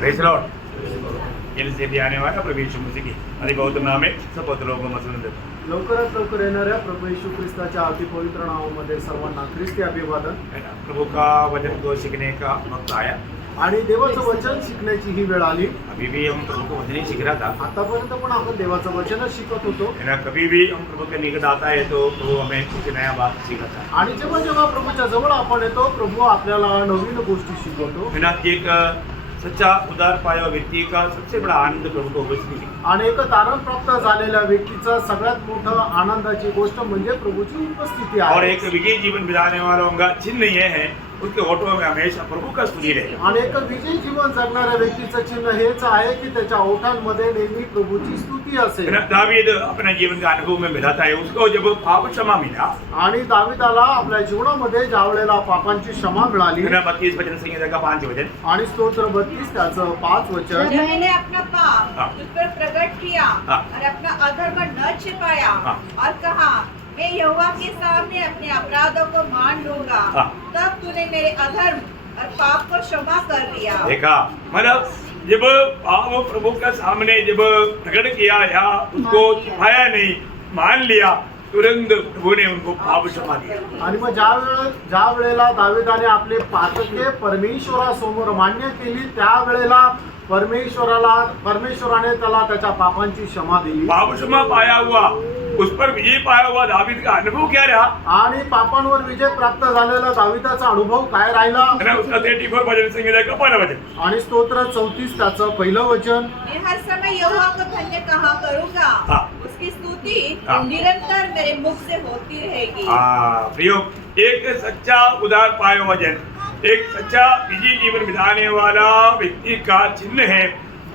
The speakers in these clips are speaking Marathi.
Praise Lord. येल से भी आने वाला प्रभु यीशु मसीह की आणि गौतम नामे सपत लोक मसलन देतो। लवकरात लवकर येणाऱ्या प्रभू येशू ख्रिस्ताच्या अति पवित्र नावामध्ये सर्वांना ख्रिस्ती अभिवादन। प्रभु का वचन को सीखने का वक्त आया आणि देवाचं वचन शिकण्याची ही वेळ आली। अभी भी हम प्रभु को वचन ही सीख रहा था। आतापर्यंत पण आपण देवाचं वचनच शिकत होतो। कभी भी हम प्रभु के निकट आता है तो प्रभु हमें कुछ नया बात सिखाता है। आणि जेव्हा जेव्हा प्रभूच्या जवळ आपण येतो प्रभू आपल्याला नवीन गोष्टी शिकवतो। एक सच्चा उदार पाया व्यक्ति का सबसे बड़ा आनंद प्रभु को उपस्थिति आणि एक तारण प्राप्त झालेल्या व्यक्तीचा सगळ्यात मोठं आनंदाची गोष्ट म्हणजे प्रभूची उपस्थिती आहे। और एक विजयी जीवन बिताने वालों का चिन्ह ये है उसके होठों में हमेशा प्रभु का स्तुति रहे। आणि एक विजयी जीवन जगणाऱ्या व्यक्तीचं चिन्ह हेच आहे की त्याच्या ओठांमध्ये नेहमी प्रभूची स्तुती असेल। दावीद अपने जीवन का अनुभव में मिलाता है उसको जब पाप क्षमा मिला आणि दावीदाला आपल्या जीवनामध्ये ज्यावेळेला पापांची क्षमा मिळाली 32 वचन संहिता का 5 वचन आणि स्तोत्र 32 त्याचं 5 वचन, मैंने अपना पाप तुझ पर प्रकट किया और अपना अधर्म न छिपाया और कहा मैं यहोवा के सामने अपने अपराधों को मान लूंगा, तब तूने मेरे अधर्म और पाप को क्षमा कर दिया। देखा मतलब जब पाप प्रभु का सामने जब प्रकट किया या उसको छिपाया नहीं मान लिया तुरंत प्रभु ने उनको पाप क्षमा दिया। आणि मग ज्या वेळेला दावीदाने आपले पातके परमेश्वरासमोर मान्य केली त्यावेळेला परमेश्वराने त्याला त्याच्या पापांची क्षमा दिली। पाप क्षमा पाया हुआ उस पर विजय पाया हुआ दावीद का अनुभव क्या रहा आणि पापांवर विजय प्राप्त झालेला दावीदाचा अनुभव काय राहिला? उसका 34 भजन संहिता का 15 वचन आणि स्तोत्र 34 त्याचं पहिलं वचन, मैं हर समय यहोवा को धन्य कहा करूंगा, उसकी स्तुति निरंतर मेरे मुख से होती रहेगी। प्रियो एक सच्चा उदार पाया हुआ जन एक सच्चा विजयी जीवन बिताने वाला व्यक्ति का चिन्ह है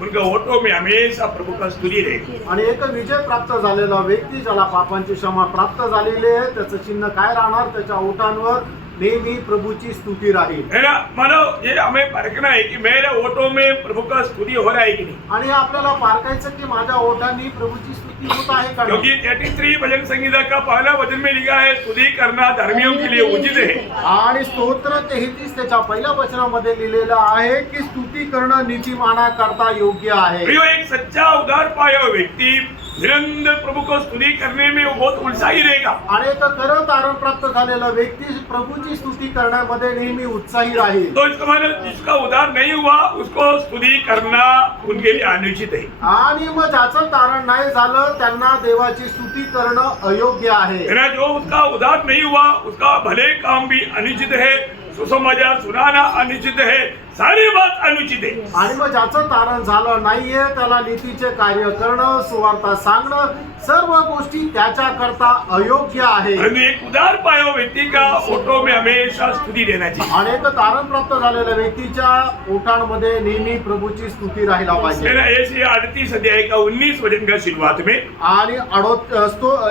उनका होठों में हमेशा प्रभु का स्तुति रहेगी। आणि एक विजय प्राप्त झालेला व्यक्ती ज्याला पापांची क्षमा प्राप्त झालेली आहे त्याचं चिन्ह काय राहणार? त्याच्या ओठांवर नेहमी प्रभूची स्तुती राहील। है ना? मानो ये हमें परखना है कि मेरे ओठों में प्रभु का स्तुति हो रहा है कि नहीं। आणि आपल्याला पारखायचं की माझ्या ओठांनी प्रभूची स्तुती होत आहे का? क्योंकि 33 भजन संहिता का पहला वचन में लिखा है स्तुति करना धर्मियों के लिए उचित है। आणि स्तोत्र 33 त्याच्या पहिल्या वचनामध्ये लिहिलेलं आहे की स्तुती करणं नीतिमाना करता योग्य आहे। प्रियो एक सच्चा उदार पाया हुआ व्यक्ति निरंतर प्रभु को स्तुति करने में वो बहुत उत्साही रहेगा। आणि एक खरं तारण प्राप्त झालेला व्यक्ती प्रभूची स्तुती करण्यामध्ये नेहमी उत्साही राहील। तो इसका मतलब जिसका उद्धार नहीं हुआ उसको स्तुति करना उनके लिए अनुचित है। आणि मग ज्याचं तारण नाही झालं त्यांना देवाची स्तुती करणं अयोग्य आहे। जो उसका उद्धार नहीं हुआ उसका भले काम भी अनुचित है, सुसमाचार सुनाना अनुचित है, सारी बात अनुचित है। आणि मग ज्याचं तारण झालं नाहीये त्याला नीतीचे कार्य करणं सुवार्ता सांगणं सर्व गोष्टी त्याच्या करता अयोग्य आहे। एक उदार पाया हुआ व्यक्ति का ओठों में हमेशा स्तुति देना चाहिए। अनेक तारण प्राप्त झालेल्या व्यक्तीच्या ओठांमध्ये नेहमी प्रभूची स्तुती राहिला पाहिजे। यशायाह 38 अध्याय का 19 वचन का शुरुआत में आणि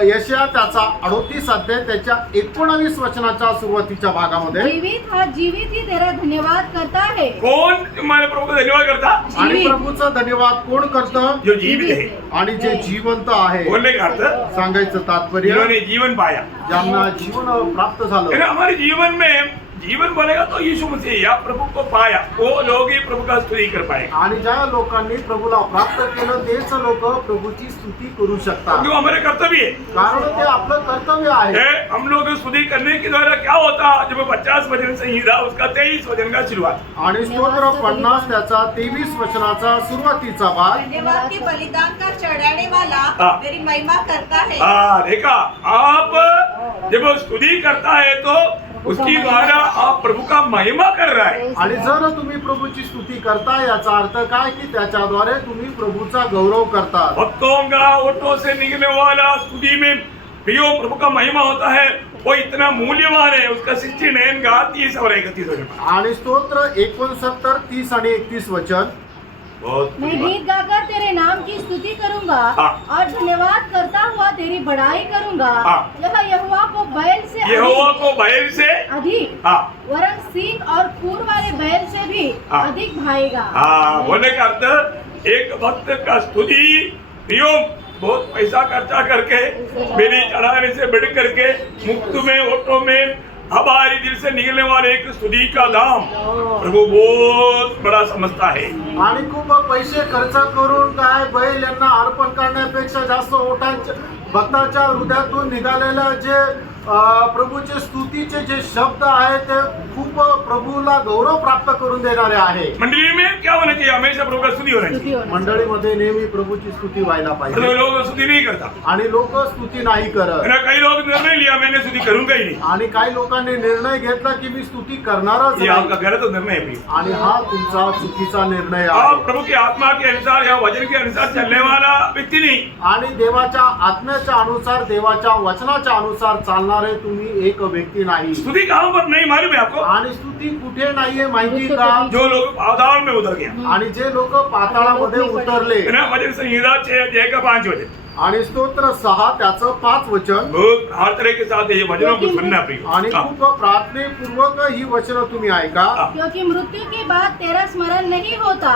यशायाह त्याचा 38 अध्याय त्याच्या 19 वचनाच्या सुरुवातीच्या भागामध्ये जीवित ही तेरा धन्यवाद करता है। कौन तुम्हारे प्रभु का धन्यवाद करता? आणि प्रभूचा धन्यवाद कोण करतं? जो जीवित है आणि जे जिवंत आहे। बोलने का अर्थ सांगायचं तात्पर्य जिन्होंने जीवन पाया, ज्यांना जीवन प्राप्त झालं। हमारे जीवन में जीवन बनेगा तो यीशु मसीह या प्रभु को पाया वो लोग ही प्रभु का स्तुति कर पाए। आणि ज्या लोकांनी प्रभूला प्राप्त केलं तेच लोक प्रभूची स्तुती करू शकतात। क्यों हमारे कर्तव्य है, कारण ते आपलं कर्तव्य आहे। हम लोग स्तुति करने के द्वारा क्या होता जब 50 वचन संहिता उसका 23 वचन का शुरुआत आणि स्तोत्र 50 त्याचा 23 वचनाचा सुरुवातीचा भाग, धन्यवाद के बलिदान का चढ़ाने वाला मेरी महिमा करता है। देखा आप जब स्तुति करता है तो उसकी द्वारा आप प्रभु का महिमा कर रहा है। आणि जर तुम्ही प्रभूची स्तुती करता याचा अर्थ काय की त्याच्याद्वारे तुम्ही प्रभूचा गौरव करता। भक्तों का ओठों से निकलने वाला स्तुति में प्रियो प्रभु का महिमा होता है वो इतना मूल्यवान है। उसका 69 का 30 और 31 वचन आणि स्तोत्र 69, 30 आणि 31 वचन, मैं गीत गाकर तेरे नाम की स्तुति करूंगा और धन्यवाद करता हुआ तेरी बड़ाई करूंगा। यह यहोवा को बैल से अधिक वरन सींग और खून वाले बैल से भी अधिक भाएगा। बोलने का अर्थ एक भक्त का स्तुति प्रियो बहुत पैसा खर्चा करके मेरी चढ़ाने से बढ़ करके मुफ्त में ओटो में हमारे दिल से निकलने वाले एक स्तुति का दाम प्रभु बहुत बड़ा समझता है। आणि खूप पैसे खर्च करून काय बैल यांना अर्पण करण्यापेक्षा जास्त ओठांच्या भक्ताच्या हृदयातून निघालेल्या जे प्रभूचे स्तुतीचे जे शब्द आहेत ते खूप प्रभूला गौरव प्राप्त करून देणारे आहे। मंडली में क्या होना चाहिए? हमेशा प्रभु का स्तुति होना चाहिए। मंडळीमध्ये नेहमी प्रभूची स्तुती व्हायला तो पाहिजे लोग स्तुति नहीं करता आणि लोक स्तुती नाही करत। ना, कई लोग निर्णय लिया मैंने स्तुति करूंगा ही नहीं। आणि काही लोकांनी निर्णय घेतला की मी स्तुति करणारच ये आपका नाही गलत निर्णय है। आणि हा तुमचा चुकीचा निर्णय आप आहे। प्रभु की आत्मा के अनुसार या वचन के अनुसार चलने वाला व्यक्ति नहीं। आणि देवाच्या आत्म्याच्या अनुसार देवाच्या वचनाच्या अनुसार चालणारे तुम्ही एक व्यक्ती नाही। स्तुति कहाँ पर नहीं मालूम है आपको? आणि स्तुती कुठे नाहीये माहिती का? जो लोग पाताल में उतर गया आणि जे लोक पाताळामध्ये उतरले है ना, वचन संहिता 6:5 वचन आणि स्तोत्र 6 त्याचं 5 वचन बहुत हर तरह के साथ ये वचनों को सुनना प्रिय। आणि खूप प्रार्थनेपूर्वक ही वचन तुम्ही ऐका। क्योंकि मृत्यु के बाद तेरा स्मरण नहीं होता,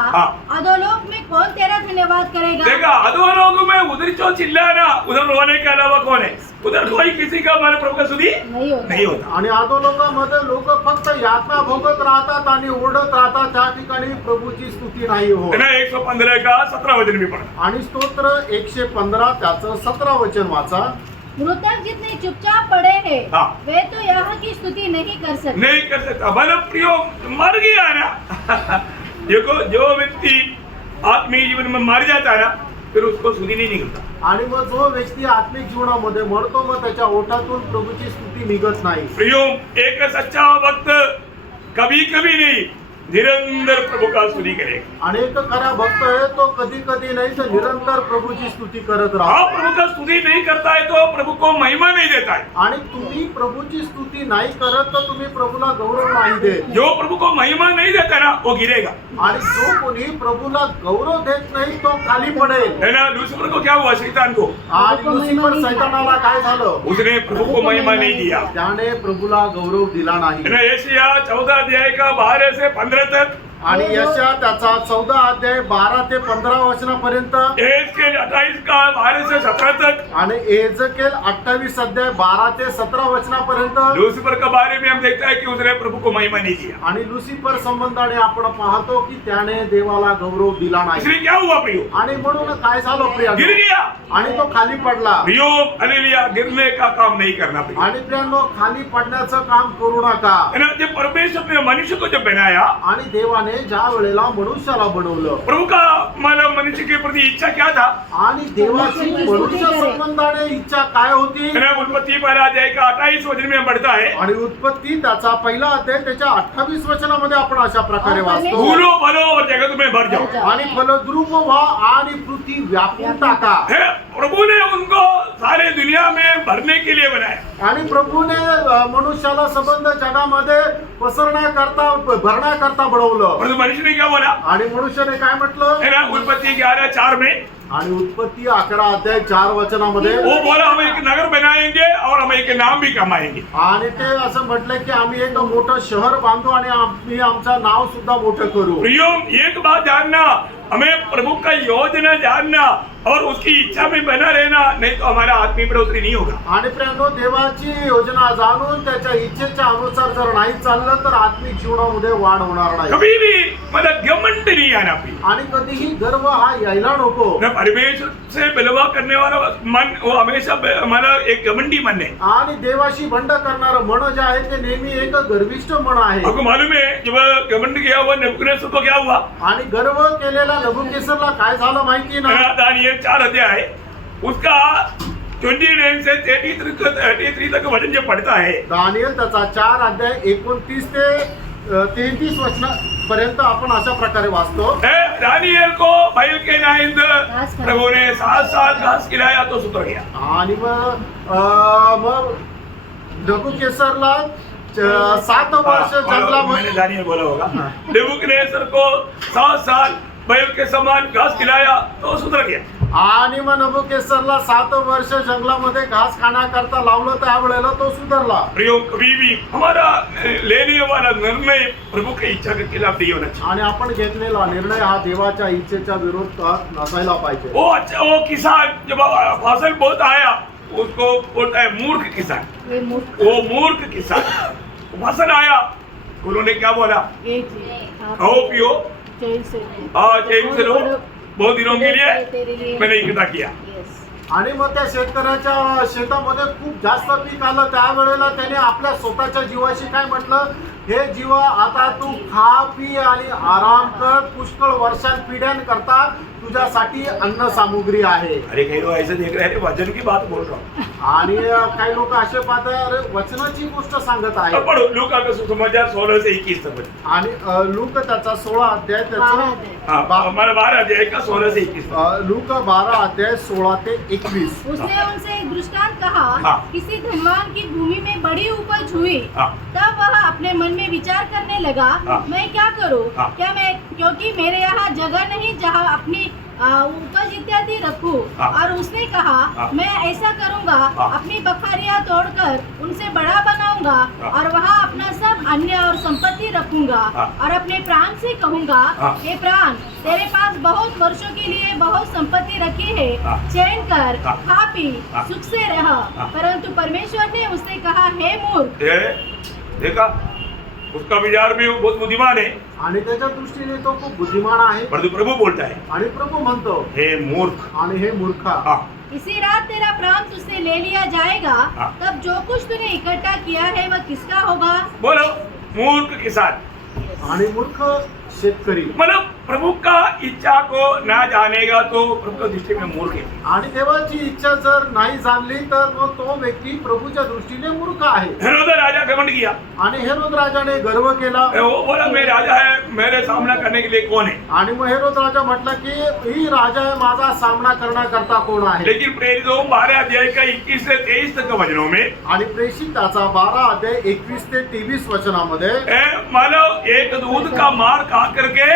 अधोलोक में कौन तेरा धन्यवाद करेगा? देखा, अधोलोक में उधर जो चिल्लाना, उधर रोने के अलावा कौन है? उधर कोई किसी का हमारे प्रभु का स्तुति नहीं होता। आणि अधोलोकामध्ये लोक फक्त यातना भोगत राहतात आणि ओरडत राहतात, त्या ठिकाणी प्रभूची स्तुती नाही होत। है ना, 115 का 17 वचन भी पढ़ा। आणि स्तोत्र 115 त्याचं 17 वचन वाचा। मृतक जितने चुपचाप पड़े हैं हाँ। वे तो यहाँ की स्तुति नहीं कर सकते। नहीं कर सकता। भले प्रियो मर गया ना देखो, जो व्यक्ति आत्मीय जीवन में मर जाता है ना, फिर उसको स्तुति नहीं निकलता। आणि मग जो व्यक्ती आत्मिक जीवनामध्ये मरतो मग त्याच्या ओठातून प्रभूची स्तुती निघत नाही। प्रियो, एक सच्चा भक्त कभी कभी नहीं, निरंतर प्रभु का स्तुति करेगा। आणि एक खरा भक्त आहे तो कधी कधी नाही तर निरंतर प्रभूची स्तुती करत आप राहतो। प्रभु का स्तुति नहीं करता है तो प्रभु को महिमा नहीं देता है। आणि तुम्ही प्रभूची स्तुती नाही करत तर तुम्ही प्रभूला गौरव नाही देत। जो प्रभु को महिमा नहीं देता ना, वो गिरेगा। आणि जो कोणी प्रभूला गौरव देत नाही तो खाली पडेल। है ना, लूसीफर को क्या हुआ? शैतान को। आणि लुसिफर सैतानाला काय झालं? उसने प्रभु को महिमा नहीं दिया। त्याने प्रभूला गौरव दिला नाही। है ना, यशायाह 14 अध्याय का 12 से 15 तक, आणि यशा त्याचा 14 अध्याय 12 ते 15 वचनापर्यंत, एहेजकेल 28 का 12 से 17 तक, आणि एहेजकेल 28 अध्याय 12 ते 17 वचनापर्यंत। लूसीफर के बारे में हम देखता है कि उसने प्रभु को महिमा नहीं दिया। आणि लुसिफर संबंधाने आपण पाहतो की त्याने देवाला गौरव दिला नाही। इसलिए क्या हुआ प्रियो? आणि म्हणून काय झालं प्रिया? गिर गया। आणि तो खाली पडला। प्रियो, हालेलुया, गिरने का काम नहीं करना प्रियो। आणि प्रियांनो, खाली पडण्याचं काम करू नका। है ना, जब परमेश्वर ने मनुष्य को जब बनाया, आणि देवाने ज्या वेळेला मनुष्याला बनवलं, प्रभु का मानव मनुष्य के प्रति इच्छा क्या था? आणि देवाची मनुष्य संबंधाने इच्छा काय होती? है ना, उत्पत्ति 1 अध्याय का 28 वचन में हम पढ़ता है, आणि उत्पत्ती त्याचा पहिला अध्याय त्याच्या 28 वचनामध्ये आपण अशा प्रकारे वाचतो, फूलो फलो और जगत में भर जाओ। आणि फलद्रूप व्हा आणि पृथ्वी व्यापून टाका। है, प्रभु ने उनको सारे दुनिया में भरने के लिए बनाया। आणि प्रभूने मनुष्याला संबंध जगामध्ये पसरण्याकरता भरण्याकरता बनवलं। और मनुष्य ने क्या बोला? आणि मनुष्याने काय म्हटलं? है ना, उत्पत्ति 11:4 में आणि उत्पत्ती 11 अध्याय 4 वचनामध्ये वो बोला, हम एक नगर बनाएंगे और हम एक नाम भी कमाएंगे। आणि ते असं म्हटलं की आम्ही एक मोठं शहर बांधू आणि आम्ही आमचं नाव सुद्धा मोठं करू। प्रियो, एक बात जानना, हमें प्रभु का योजना जानना और उसकी इच्छा में बना रहना, नहीं तो हमारा आत्मीय बढ़ोतरी नहीं होगा। आणि प्रियांनो, देवाची योजना जाणून त्याच्या इच्छेच्या अनुसार जर नाही चाललं तर आत्मिक जीवनामध्ये वाढ होणार नाही। कभी भी मतलब घमंड नहीं आना प्रिय। आणि कधीही गर्व हा यायला नको। न परमेश्वर से बिलवा करने वाला मन वो हमेशा हमारा एक घमंडी मन है। आणि देवाशी बंड करणारं मन जे आहे ते नेहमी एक गर्विष्ठ मन आहे। आपको मालूम है, जब घमंड किया हुआ नबूकदनेस्सर को क्या हुआ? आणि गर्व केलेल्या नबूकदनेस्सरला काय झालं माहिती ना? दानिएल 4 अध्याय उसका 29 से 33 तक वचन जो पढ़ता है, दानिएल त्याचा 4 अध्याय 29 ते 33 वचन पर्यंत आपण अशा प्रकारे वाचतो। दानिएल को बैल के नाइंद प्रभु ने 7 साल घास खिलाया तो सुधर गया। आणि मग नबूकदनेस्सरला 7 वर्ष जंगलामध्ये, मैंने दानिएल बोला होगा, नबूकदनेस्सर को 7 साल बैल के समान घास खिलाया तो सुधर गया। आणि मग नबूकदनेस्सरला 7 वर्ष जंगलामध्ये घास खाण्याकरता लावलं तर वेळेला तो सुधारला। प्रियो, कभी भी हमारा लेने वाला निर्णय प्रभु की इच्छा के खिलाफ नहीं होना चाहिए। आणि आपण घेतलेला निर्णय हा देवाच्या इच्छेच्या विरोधात नसायला पाहिजे। वो अच्छा, वो किसान जब फसल बोता आया उसको बोलता है मूर्ख किसान। वे मूर्ख वो मूर्ख किसान वसन आया, उन्होंने क्या बोला, एक ही खाओ पियो चैन से चैन से रहो, बहुत दिनों के लिए मैंने इकट्ठा किया। आणि मग त्या शेतकऱ्याच्या शेतामध्ये खूप जास्त पीक आलं, त्यावेळेला त्याने आपल्या स्वतःच्या जीवाशी काय म्हटलं, हे जीवा आता तू खा पी आणि आराम कर, पुष्कळ वर्षां पिढ्यांकरता तुझ्यासाठी अन्न सामुग्री आहे। अरे कई लोग ऐसे देख रहे हैं, वचन की बात बोल रहा हूँ। आणि काही लोक असे पाहतात, अरे वचनाची गोष्ट सांगत आहे। अब पढ़ो लूका का सुसमाचार 16 से 21 तक पढ़ो। आणि लूक त्याचा 16 अध्याय त्याचा हाँ, हमारा 12 अध्याय का 16 से 21 तक। लूक 12 अध्याय 16 ते 21। उसने उनसे एक दृष्टांत कहा, हाँ। किसी धनवान की भूमि में बड़ी उपज हुई। हाँ। तब वह अपने मन में विचार करने लगा, हाँ। मैं क्या करूं? हाँ। क्या मैं, क्योंकि मेरे यहाँ जगह नहीं जहाँ अपनी उपज इत्यादि रखूं। हाँ। और उसने कहा, हाँ। मैं ऐसा करूंगा, हाँ। अपनी बखारियां तोड़कर उनसे बड़ा बनाऊंगा हाँ। और वहाँ अपना सब अन्य और संपत्ति रखूंगा। हाँ। और अपने प्राण से कहूंगा, हाँ। हे प्राण, तेरे पास बहुत वर्षों के लिए बहुत संपत्ति रखी है, हाँ। चैन कर, हाँ। खा पी, हाँ। सुख से रह। परंतु परमेश्वर ने उससे कहा, हे मूर्ख, देखा उसका विचार भी बहुत बुद्धिमान है, आणि त्याच्या दृष्टीने तो खूप बुद्धिमान आहे। परंतु प्रभु बोलता है आणि प्रभू म्हणतो, हे मूर्ख। आणि हे मूर्खा, हाँ, इसी रात तेरा प्राण तुझसे ले लिया जाएगा। हाँ। तब जो कुछ तूने इकट्ठा किया है वह किसका होगा? बोलो मूर्ख किसान। आणि मूर्ख शेतकरी। मतलब प्रभु का इच्छा को ना जानेगा तो प्रभु की दृष्टि में मूर्ख है। आणि देवाची इच्छा जर नाही जाणली तर मग तो व्यक्ती प्रभूच्या दृष्टीने मूर्ख आहे। हेरोद राजा घमंड किया, आणि हेरोद राजाने गर्व केला। वो बोला मैं राजा है, मेरे सामना करने के लिए कौन है? आणि मग हेरोद राजा म्हटला की ही राजा आहे, माझा सामना करण्याकरता कोण आहे? लेकिन प्रेरितों 12 अध्याय का 21 से 23 तक के वचनों में आणि प्रेषिताचा 12 अध्याय 21 ते 23 वचनामध्ये मानव एक दूध का मार खा करके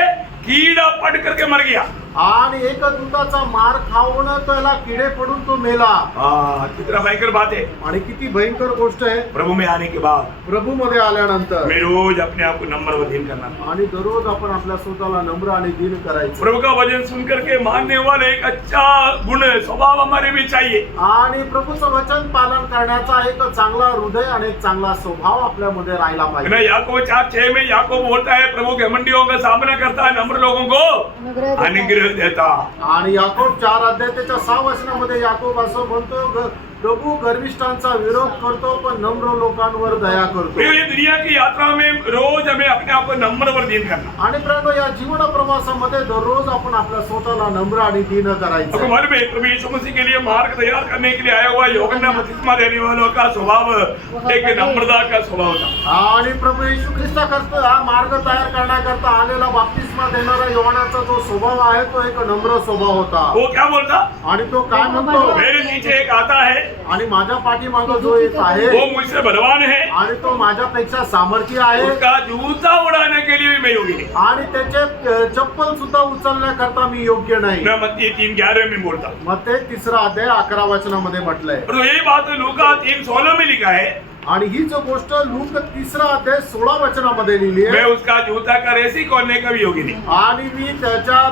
कीड़ा पड़ करके मर गया। आणि एक दूताचा मार खाऊन त्याला किडे पडून तो मेला। कितना भयंकर बात है। आणि किती भयंकर गोष्ट आहे। प्रभु में आने के बाद प्रभू मध्ये आल्यानंतर मैं रोज अपने आप को नम्र व दीन करना, आणि दररोज आपण आपल्या स्वतःला नम्र आणि दीन करायचं। प्रभु का वचन सुन करके मानने वाला एक अच्छा गुण स्वभाव हमारे भी चाहिए। आणि प्रभूचं वचन पालन करण्याचा एक चांगला हृदय आणि एक चांगला स्वभाव आपल्यामध्ये राहिला ना पाहिजे। याकूब 4:6 में याकूब बोलता है प्रभु के घमंडियों का सामना करता है, नम्र लोगों को अनुग्रह देता। आणि याकोब 4 अध्याय त्याच्या 6 वचनामध्ये याकोब असं म्हणतो, प्रभु गर्विष्ठांचा विरोध करतो पण नम्र लोकांवर दया करतो। ये दुनिया की यात्रा में रोज हमें अपने आप को नम्र व दीन करना। आणि प्रेरणो या जीवन प्रवासामध्ये दररोज आपण आपल्या स्वतःला नम्र आणि दीन करायचं। आपको मालूम है प्रभु यीशु मसीह के लिए मार्ग तैयार करने के लिए आया हुआ यूहन्ना बपतिस्मा देने वालों का स्वभाव एक नम्रता का स्वभाव था। आणि प्रभू येशू ख्रिस्ता करता हा मार्ग तयार करण्याकरता आलेला बाप्तिस्मा देणारा योहानाचा जो स्वभाव आहे तो एक नम्र स्वभाव होता। वो क्या बोलता? आणि तो काय म्हणतो, मेरे नीचे एक आता है, आणि माझ्या पाठीमागे जो एक आहे वो मुझसे बलवान है, आणि तो माझ्यापेक्षा सामर्थ्य आहे, उसका जूता उड़ाने के लिए भी मैं योग्य नहीं। आणि त्याचे चप्पल सुद्धा उचलण्याकरता मी योग्य नाही। मैं मत्ती 3:11 में बोलता हूँ। मग ते 3 अध्याय 11 वचनामध्ये म्हटलंय। और यही बात लूका 3:16 में लिखा है, आणि ही जो गोष्ट लूक 3 अध्याय 16 वचनामध्ये लिहिली मैं आहे, उसका जूता का रेसी खोलने का भी योग्य नहीं। आणि मी त्याच्या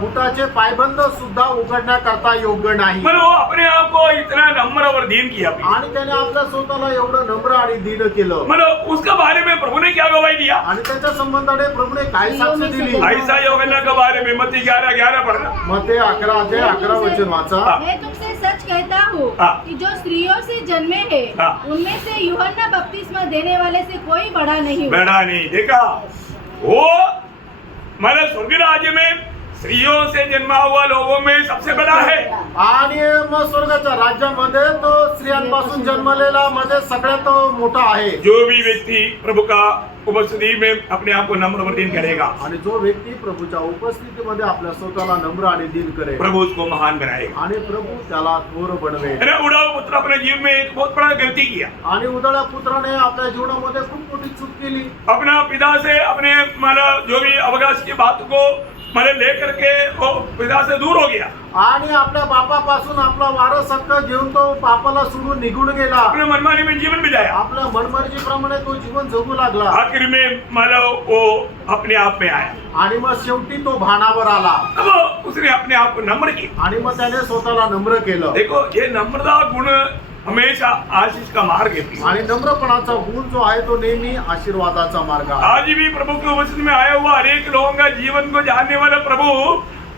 बुटाचे पायबंद सुद्धा उघडण्याकरता योग्य नाही। पर वो अपने आप को इतना नम्र और दीन किया। आणि त्याने आपल्या स्वतःला एवढं नम्र आणि दीन केलं। मतलब उसके बारे में प्रभु ने क्या गवाही दिया? आणि त्याच्या संबंधाने प्रभूने काय साक्ष दिली? ऐसा यूहन्ना के बारे में मत्ती 11:11 पढ़ना। मत्ती 11 अध्याय 11 वचन वाचा। मैं तुमसे सच कहता हूँ हाँ। कि जो स्त्रियों से जन्मे हैं हाँ। उनमें से यूहन्ना बपतिस्मा देने वाले से कोई बड़ा नहीं हुआ। बड़ा नहीं। देखा वो मतलब स्वर्ग राज्य में स्त्रियों से जन्मा हुआ लोगों में सबसे बड़ा है। आणि मग स्वर्गाच्या राज्यामध्ये तो स्त्रियांपासून जन्मलेला मध्ये सगळ्यात मोठा आहे। जो भी व्यक्ति प्रभु का उपस्थिति में अपने आप को नम्र और दीन करेगा, आणि जो व्यक्ती प्रभूच्या उपस्थितीमध्ये आपल्या स्वतःला नम्र आणि दीन करेल, प्रभु उसको महान बनाएगा। आणि प्रभु त्याला थोर बनवेल। अरे उड़ाऊ पुत्र अपने जीवन में एक बहुत बड़ा गलती किया। आणि उदळ्या पुत्राने आपल्या जीवनामध्ये खूप मोठी चूक केली। अपना पिता से अपने मतलब जो भी अवकाश की बात को मैंने लेकर के वो पिता से दूर हो गया, आणि आपल्या बापापासून आपला वारस हक्क घेऊन तो पापाला सोडून निघून गेला. अपने मनमानी में जीवन बिताया, आपल्या मनमर्जीप्रमाणे तो जीवन जगू लागला. आखिर में मानो वो अपने आप में आया. आणि मग शेवटी तो भानावर आला अब उसने अपने आप को नम्र किया. आणि मग त्याने स्वतःला नम्र केलं. देखो ये नम्रता गुण हमेशा आशीष का मार्ग है. आणि नम्रपणाचा गुण जो आहे तो नेहमी आशीर्वादाचा मार्ग आहे. आज भी प्रभु के वचन में आया हुआ अनेक लोगों का जीवन को जानने वाला प्रभु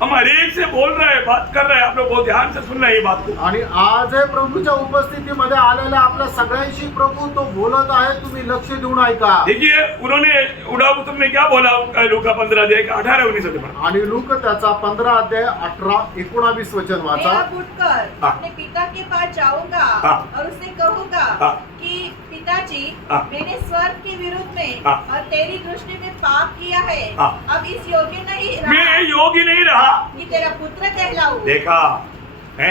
हम हरेक से बोल रहे हैं, बात कर रहे हैं. आप लोग बहुत ध्यान से सुन रहे हैं ये बात को. आणि आज हे प्रभूच्या उपस्थितीमध्ये आलेल्या आपल्या सगळ्यांशी प्रभू तो बोलत आहे. तुम्ही लक्ष देऊन ऐका. देखिए उन्होंने उड़ापुत्र ने क्या बोला, लूका 15 अध्याय 18-19 वचन. आणि लूक त्याचा 15 अध्याय 18-19 वचन मैं वाचा. अब उठकर हाँ। अपने पिता के पास जाऊंगा हाँ। और उससे कहूंगा हाँ। कि पिताजी, हाँ। मैंने स्वर्ग के विरुद्ध में हाँ। और तेरी दृष्टि में पाप किया है. हाँ। अब इस योग्य नहीं रहा मैं योगी नहीं रहा. कि तेरा पुत्र कहलाऊं. देखा है,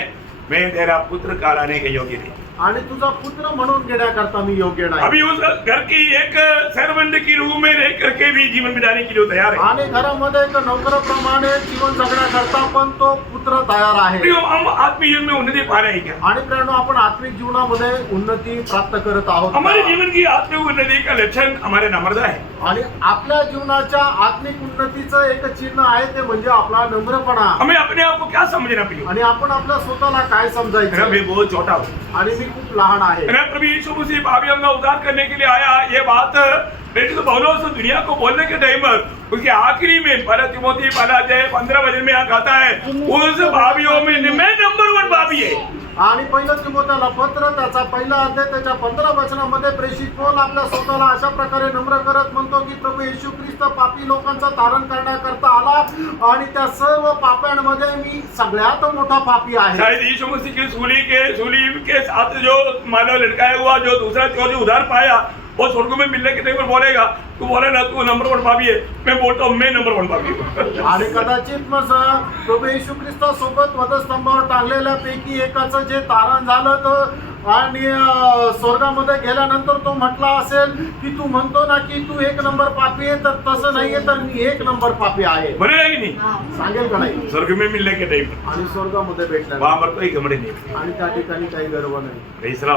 मैं तेरा पुत्र कहलाने के योग्य नहीं. आणि तुझा पुत्र म्हणून घेण्याकरता मी योग्य नाही. अभी उस घर की एक सर्वेंट की रूह में रह करके भी जीवन बिताने के लिए तैयार है. आणि घरामध्ये एक नोकराप्रमाणे जीवन जगण्याकरता पण तो पुत्र तयार आहे. प्रियो, हम आत्मीय जीवन में उन्नति पा रहे हैं क्या? आणि प्रेरणा आपण आत्मिक जीवनामध्ये उन्नती प्राप्त करत आहोत. हमारे जीवन की आत्मिक उन्नति का लक्षण हमारे नम्रता है. आणि आपल्या जीवनाच्या आत्मिक उन्नतीचं एक चिन्ह आहे ते म्हणजे आपला नम्रपणा. हमें अपने आप को क्या समझना प्रियो? आणि आपण आपल्या स्वतःला काय समजायचं. मैं बहुत छोटा हूँ, आणि मी खूप लहान आहे. प्रभु यीशु मसीह पापियों का उद्धार करने के लिए आया. ये बात प्रेरित पौलुस दुनिया को बोलने के टाइम पर उसके आखिरी में 1 तिमोथी 15 वचन में यहाँ कहता है, उस पापियों में मैं नंबर 1 पापी है. आणि पहिलं तिमोथेला पत्र त्याचा पहिला अध्याय त्याच्या 15 वचनामध्ये प्रेषित पौल आपल्या स्वतःला अशा प्रकारे नम्र करत म्हणतो की प्रभू येशू ख्रिस्त पापी लोकांचा तारण करण्याकरता आला आणि त्या सर्व पाप्यांमध्ये मी सगळ्यात मोठा पापी आहे. शायद यीशु मसीह की सूली के साथ जो मानव लटकाया हुआ जो दूसरा चोर जो उधार पाया, वो स्वर्ग में मिलने के टाइम पर बोलेगा, तू बोले ना तू नंबर 1 पापी है. मैं बोलता हूँ मैं नंबर 1 पापी हूँ. आणि कदाचित मग प्रभू येशू ख्रिस्तासोबत वधस्तंभावर टांगलेल्या पैकी एकाचं जे तारण झालं तर आणि स्वर्गामध्ये गेल्यानंतर तो म्हटला असेल की तू म्हणतो ना की तू 1 नंबर पापी आहे, तर तसं नाहीये, तर मी 1 नंबर पापी आहे. बोलेगा कि नहीं? सांगेल का नाही? स्वर्ग में मिलने के टाइम पर आणि स्वर्गामध्ये भेटला वहां पर कोई घमंड नहीं. आणि त्या ठिकाणी काही गर्व नाही. तीसरा,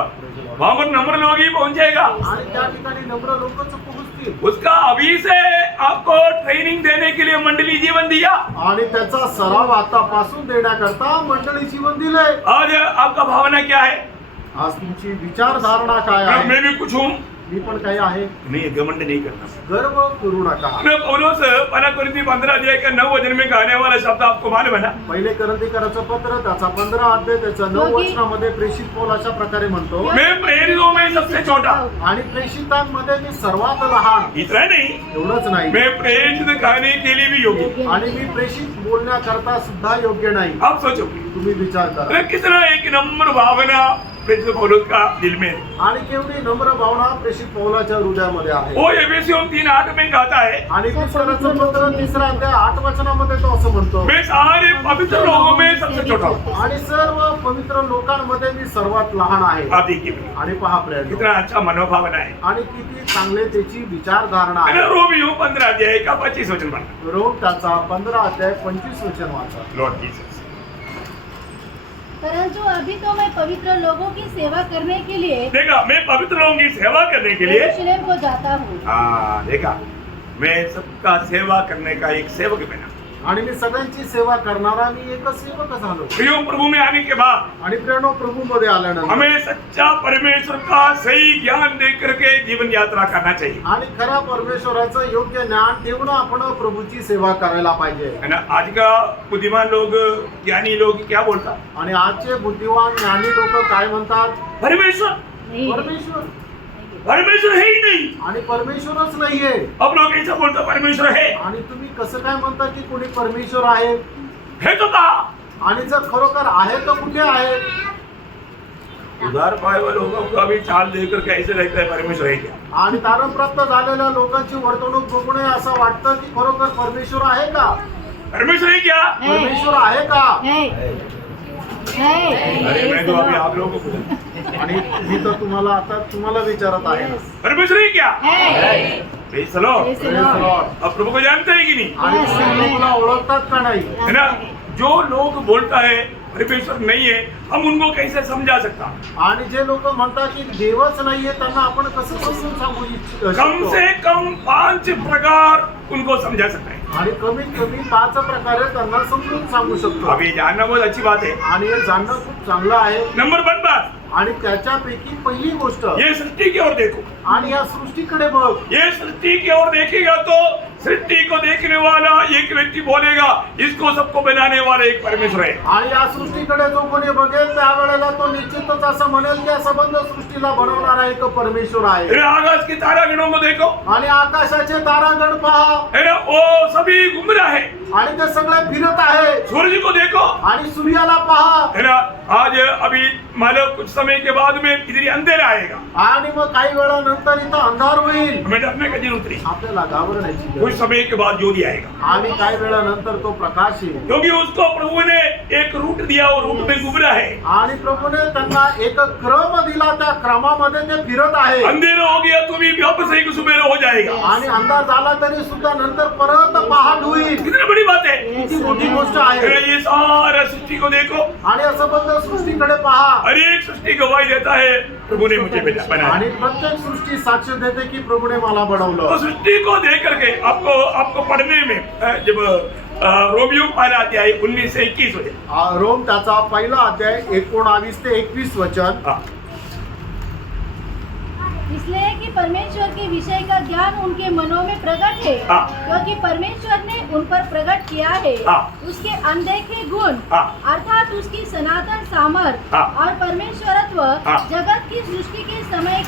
वहां पर नम्र लोग ही पहुंचेगा. आणि त्या ठिकाणी नम्र लोकच पोहोचतील. उसका अभी से आपको ट्रेनिंग देने के लिए मंडली जीवन दिया. आणि त्याचा सराव आतापासून देण्याकरता मंडळी जीवन दिले. आज आपका भावना क्या है? आज तुमची विचारधारणा काय आहे? मैं भी कुछ हूँ. मी पण काही आहे. नहीं, घमंड नहीं करना. गर्व करू नका. मैं पौलुस 1 कोरिन्थी 15 अध्याय का 9 वचन में कहने वाला शब्द आपको मालूम है ना? पहिले करंथीकराचं पत्र त्याचा 15 अध्याय त्याच्या 9 वचनामध्ये प्रेषित पौल अशा प्रकारे म्हणतो, मैं प्रेरितों में सबसे छोटा. आणि प्रेषितांमध्ये मी सर्वात लहान. इतना नहीं, एवढंच नाही, मैं प्रेरित कहने के लिए भी योग्य. आणि मी प्रेषित बोलण्याकरता सुद्धा योग्य नाही. आप सोचो तुम्ही विचार करा. कितना एक नम्र भावना प्रेरित पौलुस का दिल में. आणि केवढी नम्र भावना प्रेषित पौलाच्या हृदयामध्ये आहे. वो एफेसियों 3:8 में कहता है, आणि तिसऱ्याचं पत्र 3 अध्याय 8 वचनामध्ये तो असं म्हणतो, मैं सारे पवित्र लोगों में सबसे छोटा हूँ. आणि सर्व पवित्र लोकांमध्ये मी सर्वात लहान आहे. आप देखिए आणि पहा प्रेरणा, कितना अच्छा मनोभावना है. आणि किती चांगले त्याची विचारधारणा मैंने आहे. रोमियो 15 अध्याय का 25 वचन पढ़ा. रोम त्याचा 15 अध्याय 25 वचन वाचा. Lord Jesus. परंतु अभी तो मैं पवित्र लोगों की सेवा करने के लिए देखा, मैं पवित्र लोगों की सेवा करने के लिए, यरूशलेम को जाता हूँ. हाँ देखा, मैं सबका सेवा करने का एक सेवक बना. आणि मी सगळ्यांची सेवा करणारा मी एक सेवक झालो. प्रियो, प्रभु में आने के बाद आणि प्रेरणा प्रभू मध्ये आल्यानंतर हमें सच्चा परमेश्वर का सही ज्ञान दे करके जीवन यात्रा करना चाहिए. आणि खऱ्या परमेश्वराचं योग्य ज्ञान ठेवून आपण प्रभूची सेवा करायला पाहिजे. है ना? आज का बुद्धिमान लोग, ज्ञानी लोग क्या बोलता? आणि आजचे बुद्धिवान ज्ञानी लोक काय म्हणतात? परमेश्वर, नहीं. परमेश्वर. परमेश्वर है ही नहीं. आणि परमेश्वरच नाहीये. अब लोग ऐसा बोलता परमेश्वर है. आणि तुम्ही कसं काय म्हणता की कोणी परमेश्वर आहे? है तो कहा? आणि जर खरोखर आहे तर कुठे आहे? उधार पाए हुए लोगों को अभी चाल देकर कैसे लगता है परमेश्वर है क्या? आणि तारण प्राप्त झालेल्या लोकांची वर्तणूक बघून असं वाटतं की खरोखर परमेश्वर आहे का? परमेश्वर है क्या? परमेश्वर आहे का? अरे मैं तो अभी आप लोगों को पूछा. आणि मी तर तुम्हाला आता तुम्हाला विचारत आहे. परमेश्वर है क्या? Praise the Lord. Praise the Lord. अब प्रभु को जानते हैं कि नहीं? आणि तुम्ही प्रभूला ओळखतात का नाही? है ना? जो लोग बोलता है परमेश्वर नहीं है, हम उनको कैसे समझा सकता? आणि जे लोक म्हणतात की देवच नाहीये त्यांना आपण कसं समजून सांगू कम शकतो? से कम 5 प्रकार उनको समझा सकता है. आणि कमीत कमी 5 प्रकारे त्यांना समजून सांगू शकतो. अब ये जानना बहुत अच्छी बात है. आणि हे जाणणं खूप चांगलं आहे. नंबर 1 बात, आणि त्याच्यापैकी पहिली गोष्ट, ये सृष्टि की ओर देखो. आणि या सृष्टीकडे बघ. ये सृष्टि की ओर देखेगा तो सृष्टि को देखने वाला एक व्यक्ती बोलेगा, इसको सबको बनाने वाला एक परमेश्वर है. आणि या सृष्टीकडे जो कोणी बघेल त्यावेळेला तो निश्चितच असं म्हणेल की या संबंध सृष्टीला बनवणारा एक परमेश्वर आहे. फिर आकाश की तारागणों को देखो, आणि आकाशाचे तारागण पहा, है ना, वो सभी गुमराह है. आणि ते सगळे फिरत आहे. सूरज को देखो, आणि सूर्याला पहा, है ना, आज अभी मानो कुछ समय के बाद में इधर अंधेरा आएगा, आणि मग काही वेळानंतर इथं अंधार होईल. हमें डरने की जरूरत नहीं. आपल्याला घाबरण्याची गरज कुछ समय के बाद ज्योति आएगा, आणि काही वेळानंतर तो प्रकाश येईल. क्योंकि उसको प्रभु ने एक रूट दिया, वो रूट में गुमराह है. आणि प्रभूने त्यांना एक क्रम दिला, त्या क्रमामध्ये ते फिरत आहे. अंधेरा हो गया तो भी वापस एक सुबेरा हो जाएगा. आणि अंधार झाला तरी सुद्धा नंतर परत पहाट होईल. कितनी बड़ी बात है. किती मोठी गोष्ट है आहे. ना, ये सारा सृष्टि को देखो, आणि असं बद्दल सृष्टीकडे पहा, हर एक सृष्टि गवाही देता है प्रभु ने मुझे बनाया. आणि प्रत्येक सृष्टी साक्ष देते की प्रभूने मला तो बनवलं. सृष्टि को देख करके आपको पढ़ने में जब रोमियो 1 अध्याय 19 से 21 हो जाए. रोम त्याचा पहिला अध्याय 19 ते 21 वचन. हाँ. इसलिए कि परमेश्वर के विषय का ज्ञान उनके मनों में प्रकट है, हाँ। क्योंकि परमेश्वर ने उन पर प्रकट किया है हाँ। उसके अनदेखे गुण, हाँ। अर्थात उसकी सनातन सामर्थ हाँ। और परमेश्वरत्व हाँ। जगत की सृष्टि के समय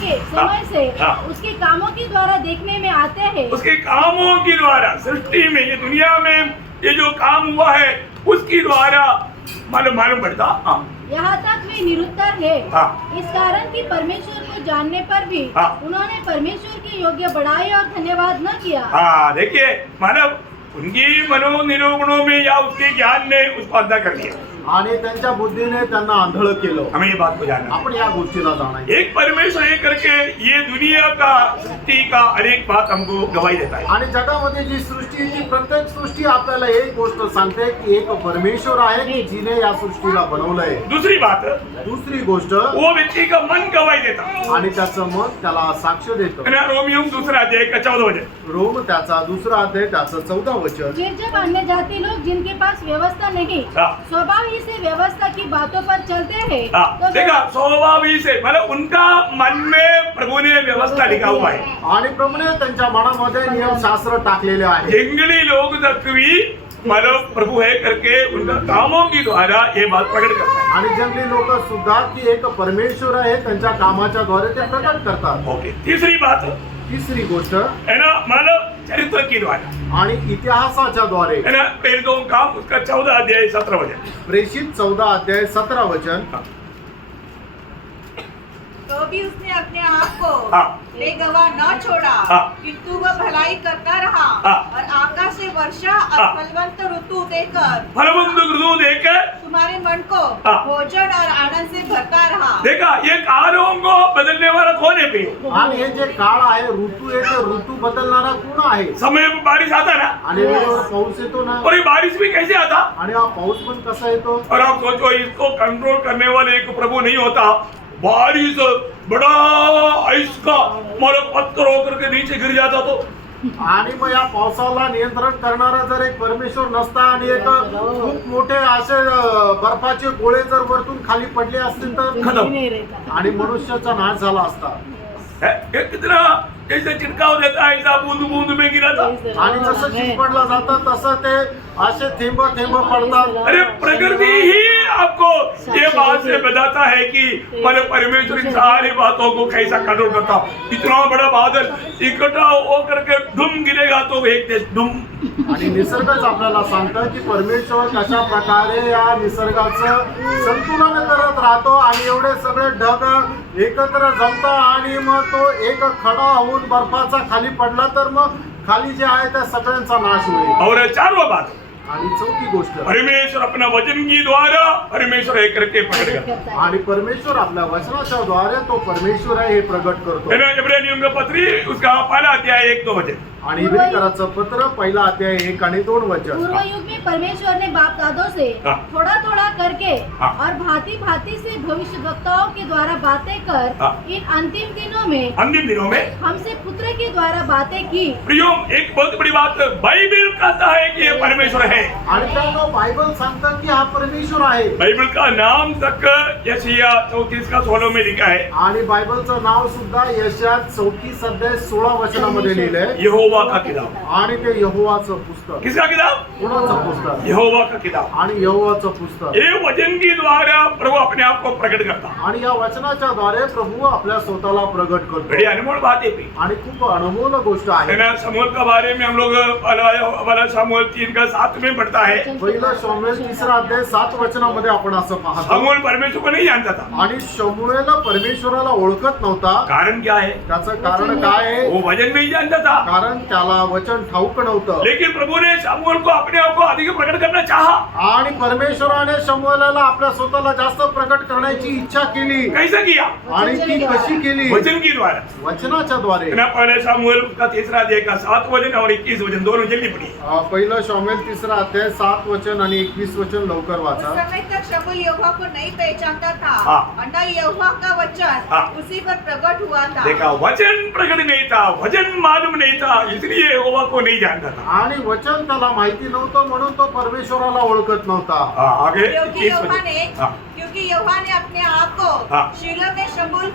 से हाँ। उसके कामों के द्वारा देखने में आते हैं. उसके कामों के द्वारा सृष्टि में, ये दुनिया में ये जो काम हुआ है उसकी द्वारा मालूम पड़ता. हाँ. यहाँ तक वे निरुत्तर है. हाँ। इस कारण कि परमेश्वर को जानने पर भी हाँ। उन्होंने परमेश्वर के योग्य बड़ाई और धन्यवाद न किया. हाँ, देखिए मानव उनकी मनोनिरूपणों में या उसके ज्ञान ने उसको अंधा कर दिया. आणि त्यांच्या बुद्धीने त्यांना आंधळ केलं. हमें ये बात को जानना. आपण या गोष्टीला जाणायचं. एक परमेश्वर ये करके ये दुनिया का सृष्टि का अनेक बात हमको गवाही देता है. आणि जगामध्ये जी सृष्टी आहे, ती प्रत्येक सृष्टी आपल्याला एक गोष्ट सांगते की एक परमेश्वर आहे की जिने या सृष्टीला बनवलंय. दूसरी बात, दुसरी गोष्ट, वो व्यक्ति का मन गवाही देता आणि त्याचं मन त्याला साक्ष देतं. है ना. रोमियो 2 अध्याय का 14 वचन. रोम त्याचा 2 अध्याय त्याचं 14 वचन. फिर जब अन्य जाति लोग जिनके पास व्यवस्था नहीं हाँ। स्वभाव ही से व्यवस्था की बातों पर चलते हैं, हाँ, तो देखा स्वाभाविक से मतलब उनका मन में प्रभु ने व्यवस्था लिखा हुआ है. आणि प्रभूने त्यांच्या मनामध्ये नियमशास्त्र टाकलेले आहे. जंगली लोग तक भी मतलब प्रभु है करके उनका कामों के द्वारा ये बात प्रकट करता है. आणि जंगली लोक सुद्धा की एक परमेश्वर आहे त्यांच्या कामाच्या द्वारे ते प्रकट करतात. ओके. तीसरी बात तिसरी गोष्ट, है ना, मानव चरित्र के द्वारा, आणि इतिहासाच्या द्वारे. है ना. पहले तो काम उसका 14 अध्याय 17 वचन. प्रेषित 14 अध्याय 17 वचन. तो भी उसने अपने आप को हाँ। बेगवाह न छोड़ा, हाँ। किंतु वह भलाई करता रहा हाँ। और आकाश से वर्षा और हाँ। फलवंत ऋतु देकर फलवंत ऋतु देकर तुम्हारे मन को हाँ। भोजन और आनंद से भरता रहा. देखा, ये कालों को बदलने वाला कौन है पे? आणि हे जे काळ आहे, ऋतू आहे, ते ऋतू बदलणारा कोण आहे? समय में बारिश आता ना, आणि वेळेवर पाऊस येतो ना. और ये बारिश भी कैसे आता? आणि हा पाऊस पण कसा येतो? और आप सोचो, इसको कंट्रोल करने वाले एक प्रभु नहीं होता. बारिश बड़ा आइस का मतलब पत्थर होकर के नीचे गिर जाता तो. आणि मग या पावसाला नियंत्रण करणारा जर एक परमेश्वर नसता आणि एक खूप मोठे असे बर्फाचे गोळे जर वरतून खाली पडले असतील तर खतम. आणि मनुष्याचा नाश झाला असता. ये कितना जैसे छिड़काव देता है ऐसा बूंद बूंद में गिरा था. आणि जसं चिपडलं जातं तसं ते असे थेंब थेंब पडतात. अरे प्रकृति ही आपको ये बात से बताता है कि मतलब परमेश्वर इन सारी बातों को कैसा कंट्रोल करता. इतना बड़ा बादल इकट्ठा होकर के धुम गिरेगा तो एक देश धुम. आणि निसर्गच आपल्याला सांगतं की परमेश्वर कशा प्रकारे या निसर्गाचं संतुलन करत राहतो. आणि एवढे सगळे ढग एकत्र जमतात आणि मग तो एक खडा होऊन बर्फाचा खाली पडला तर मग खाली जे आहे त्या सगळ्यांचा नाश होईल. और चारवा बात, आणि चौथी गोष्ट, परमेश्वर अपना वचन की द्वारा परमेश्वर है करके प्रकट करता है। आणि परमेश्वर आपल्या वचनाच्या द्वारे तो परमेश्वर आहे हे प्रगट करतो. है ना, इब्रानियों का पत्री उसका पहला अध्याय 1-2 वचन। आणि इब्रियराचं पत्र पहिला अध्याय 1 आणि 2 वचन. पूर्व युग में परमेश्वर ने बाप दादों से हाँ। थोड़ा थोड़ा करके हाँ। और भांति भांति से भविष्यवक्ताओं के द्वारा बातें कर हाँ। इन अंतिम दिनों में अंतिम दिनों में हमसे पुत्र के द्वारा बातें की. प्रियो, एक बहुत बड़ी बात बाइबल कहता है कि ये परमेश्वर है। आणि त्यानं बायबल सांगतात की हा परमेश्वर आहे. बाइबल का नाम तक यशाया 34 का 16 में लिखा है। आणि बायबलचं नाव सुद्धा यशाया 34 अध्याय 16 वचनामध्ये लिहिलंय. यहोवा का किताब। आणि ते यहोवाचं पुस्तक. किसका किताब? कोणाचं पुस्तक? यहोवा का किताब। आणि यहोवाचं पुस्तक. ये वचन के द्वारा प्रभु अपने आप को प्रकट करता है। आणि या वचनाच्या द्वारे प्रभू आपल्या स्वतःला प्रगट बड़ी करतो. अनमोल बात है भी। आणि खूप अनमोल गोष्ट है आहे. ना, शमूएल के बारे में हम लोग वाला शमूएल 3 का 7 में पढ़ता है। पहिलं शमूएल 3 अध्याय 7 वचनामध्ये आपण असं पाहतो. शमूएल परमेश्वर को नहीं जानता था। आणि शमूएल परमेश्वराला ओळखत नव्हता. कारण क्या है? त्याचं कारण काय आहे? वो वचन नहीं जानता था, कारण त्याला वचन ठाऊक नव्हतं. लेकिन प्रभु ने शमूएल को अपने आप को अधिक प्रकट करना चाहा। आणि परमेश्वराने शमूएलाला आपल्या स्वतःला जास्त प्रकट करण्याची इच्छा केली. कैसे किया? आणि ती कशी केली? वचन के द्वारा। वचनाच्या द्वारे. है ना, पहले शमूएल का 3 अध्याय का 7 वचन और 21 वचन दोनों जल्दी पढ़िए। पहिलं शमूएल 3 अध्याय 7 वचन आणि 21 वचन लवकर उस वाचा. समय तक शमूएल यहोवा को नहीं पहचानता था हाँ। और न यहोवा का हाँ। वचन उसी पर प्रकट हुआ था. देखा, वचन प्रकट नहीं था, वचन मालूम नहीं था, इसलिए यहोवा को नहीं जानता था। आणि वचन त्याला माहिती नव्हतं म्हणून तो परमेश्वराला ओळखत नव्हता. आगे क्योंकि 21 यहोवा वचन। ने हाँ। क्योंकि यहोवा ने अपने आप को हाँ। शीलो में शमूएल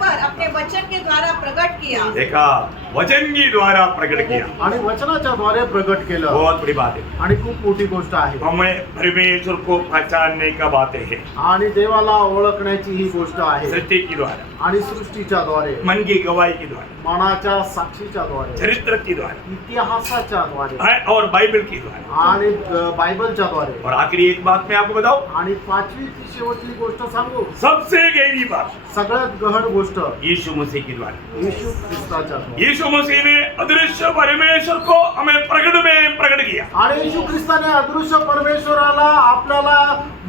पर अपने वचन के द्वारा प्रकट किया. देखा, वचन के द्वारा प्रकट किया। आणि वचनाच्या द्वारे प्रगट केलं. बहुत बड़ी बात है। आणि खूप मोठी गोष्ट आहे. हमें परमेश्वर को पहचानने का बातें है, आणि देवाला ओळखण्याची ही गोष्ट आहे. सत्य की द्वारा, आणि सृष्टीच्या द्वारे, मन की गवाही के द्वारा, मनाच्या साक्षीच्या द्वारे, चरित्र की द्वारा इतिहासाच्या द्वारे और बाइबल की द्वारा। आणि बायबलच्या द्वारे. और आखिरी एक बात मैं आपको बताऊं, आणि पाचवी ती शेवटची गोष्ट सांगू. सबसे गहरी बात सगळ्यात गहन गोष्ट यीशु मसीह की द्वारा। येशू ख्रिस्ताच्या द्वारे. यीशु मसीह ने अदृश्य परमेश्वर को हमें प्रकट किया। आणि येशू ख्रिस्ताने अदृश्य परमेश्वराला आपल्याला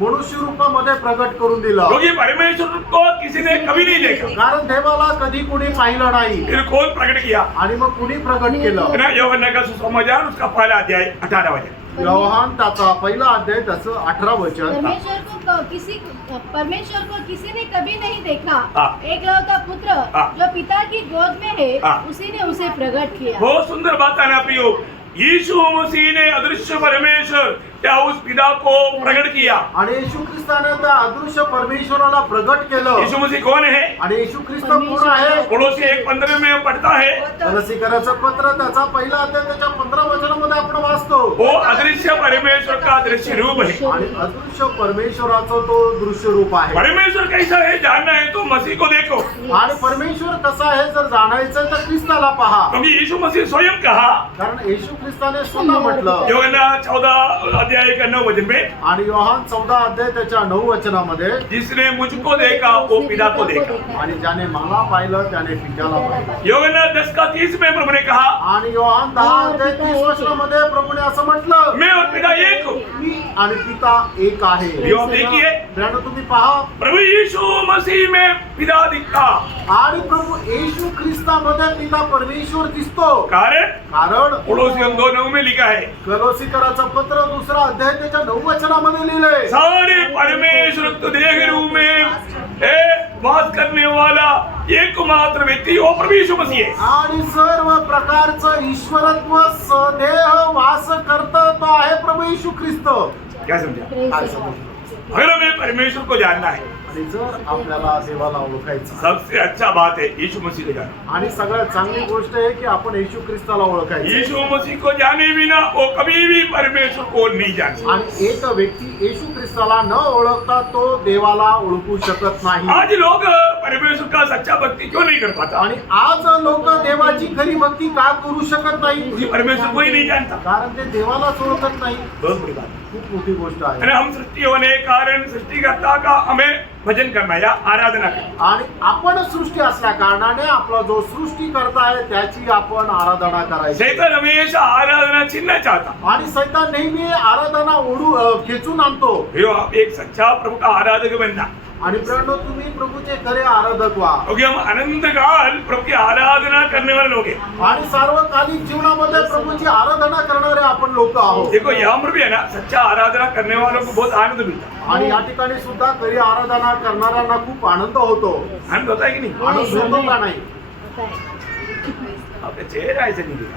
मनुष्य रूपामध्ये प्रगट करून दिलं. क्योंकि परमेश्वर को किसी ने कभी नहीं देखा। कारण देवाला कधी कुणी पाहिलं नाही. फिर कौन प्रकट किया? आणि मग कुणी प्रगट केलं? है ना, यूहन्ना का सुसमाचार उसका पहला अध्याय 18 वचन। योहान त्याचा पहिला अध्याय त्याचं 18 वचन. परमेश्वर को किसी ने कभी नहीं देखा, हाँ। एकलौता पुत्र हाँ। जो पिता की गोद में है हाँ। उसी ने उसे प्रकट किया. बहुत सुंदर बात है ना प्रियो। यीशु मसीह ने अदृश्य परमेश्वर क्या उस पिता को प्रकट किया। आणि येशू ख्रिस्ताने त्या अदृश्य परमेश्वराला प्रगट केलं. यीशु मसीह कौन है? आणि येशू ख्रिस्त कोण आहे? कोलोसी 1:15 में हम पढ़ता है, रसिकराचं पत्र त्याचा पहिला अध्याय त्याच्या 15 वचनामध्ये आपण वाचतो. वो अदृश्य परमेश्वर का दृश्य रूप है। आणि अदृश्य परमेश्वराचं तो दृश्य रूप आहे. परमेश्वर कैसा है जानना है तो मसीह को देखो। आणि परमेश्वर कसा आहे जर जाणायचं तर ख्रिस्ताला पहा. क्योंकि यीशु मसीह स्वयं कहा, कारण येशू ख्रिस्ताने स्वतः म्हटलं. यूहन्ना 14 अध्याय का 9 वचन में, आणि योहान 14 अध्याय त्याच्या 9 वचनामध्ये, जिसने मुझको देखा वो पिता को देखा। आणि ज्याने मला पाहिलं त्याने पित्याला पाहिलं. यूहन्ना 10 का 30 में प्रभु ने कहा, आणि योहान 10 अध्याय 30 वचनामध्ये प्रभूने असं म्हटलं, मैं और पिता एक हूँ। मी आणि पिता एक आहे. प्रियो, आप देखिए, प्रियानो, तुम्ही पहा. प्रभु यीशु मसीह में पिता दिखता। आणि प्रभू येशू ख्रिस्तामध्ये पिता परमेश्वर दिसतो. कारण कारण 2:9 में लिखा है, कलोसीकराचं पत्र 2 अध्याय त्याच्या 9 वचनामध्ये लिहिलंय. सारे परमेश्वर तो देह रूप में वास करने वाला एकमात्र व्यक्ती वो प्रभु यीशु मसीह है। आणि सर्व प्रकारचं ईश्वरत्व सदेह वास करत तो आहे प्रभू येशू ख्रिस्त. क्या समझा? काय समजलं? अगर हमें परमेश्वर को जानना है, आणि जर आपल्याला देवाला ओळखायचं, सबसे अच्छा बात है यीशु मसीह को जानना। आणि सगळ्यात चांगली गोष्ट आहे की आपण येशू ख्रिस्ताला ओळखायचं. यीशु मसीह को जाने बिना वो कभी भी परमेश्वर को नहीं जान सकता। आणि एक व्यक्ती येशू ख्रिस्ताला न ओळखता तो देवाला ओळखू शकत नाही. आज लोग परमेश्वर का सच्चा भक्ति क्यों नहीं कर पाता? आणि आज लोक देवाची खरी भक्ती का करू शकत नाही? क्योंकि परमेश्वर को ही नहीं जानता। कारण ते देवालाच ओळखत नाही. बहुत बड़ी बात है। खूप मोठी गोष्ट आहे. हम सृष्टि होने के कारण सृष्टिकर्ता का हमें भजन करना या आराधना करना। आणि आपण सृष्टी असल्या कारणाने आपला जो सृष्टीकर्ता आहे त्याची आपण आराधना करायची। शैतान हमेशा आराधना छीनना चाहता, आणि सैतान नेहमी आराधना खेचून आणतो। यो आप एक सच्चा प्रभु का आराधक बनना, आणि प्रियांनो, तुम्ही प्रभूचे खरे आराधक व्हा। क्योंकि हम अनंत काल प्रभु की आराधना करने वाले लोग हैं। आणि सार्वकालिक जीवनामध्ये प्रभूची आराधना करणारे आपण लोक आहोत। देखो यहाँ पर भी है ना, सच्चा आराधना करने वालों को बहुत आनंद मिलता है। आणि या ठिकाणी सुद्धा खरी आराधना करणाऱ्यांना खूप आनंद होतो। आनंद होता है कि नहीं? आनंद होतो का नाही? होता है। आपका चेहरा ऐसे नहीं दिखा,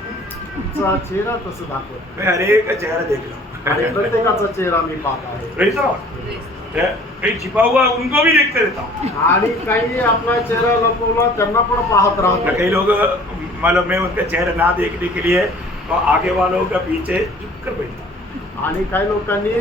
तुमचा चेहरा तसं दाखवतो मैं हर एक का चेहरा देख रहा हूँ। आणि प्रत्येकाचा चेहरा मी पाहत आहे। Praise the Lord. कहीं छिपा हुआ उनको भी देखते रहता हूँ। आणि काही आपला चेहरा लपवला त्यांना पण पाहत राहतो। कई लोग मतलब मैं उनका चेहरा ना देखने के लिए तो आगे वालों का पीछे झुक कर बैठता हूँ। आणि काही लोकांनी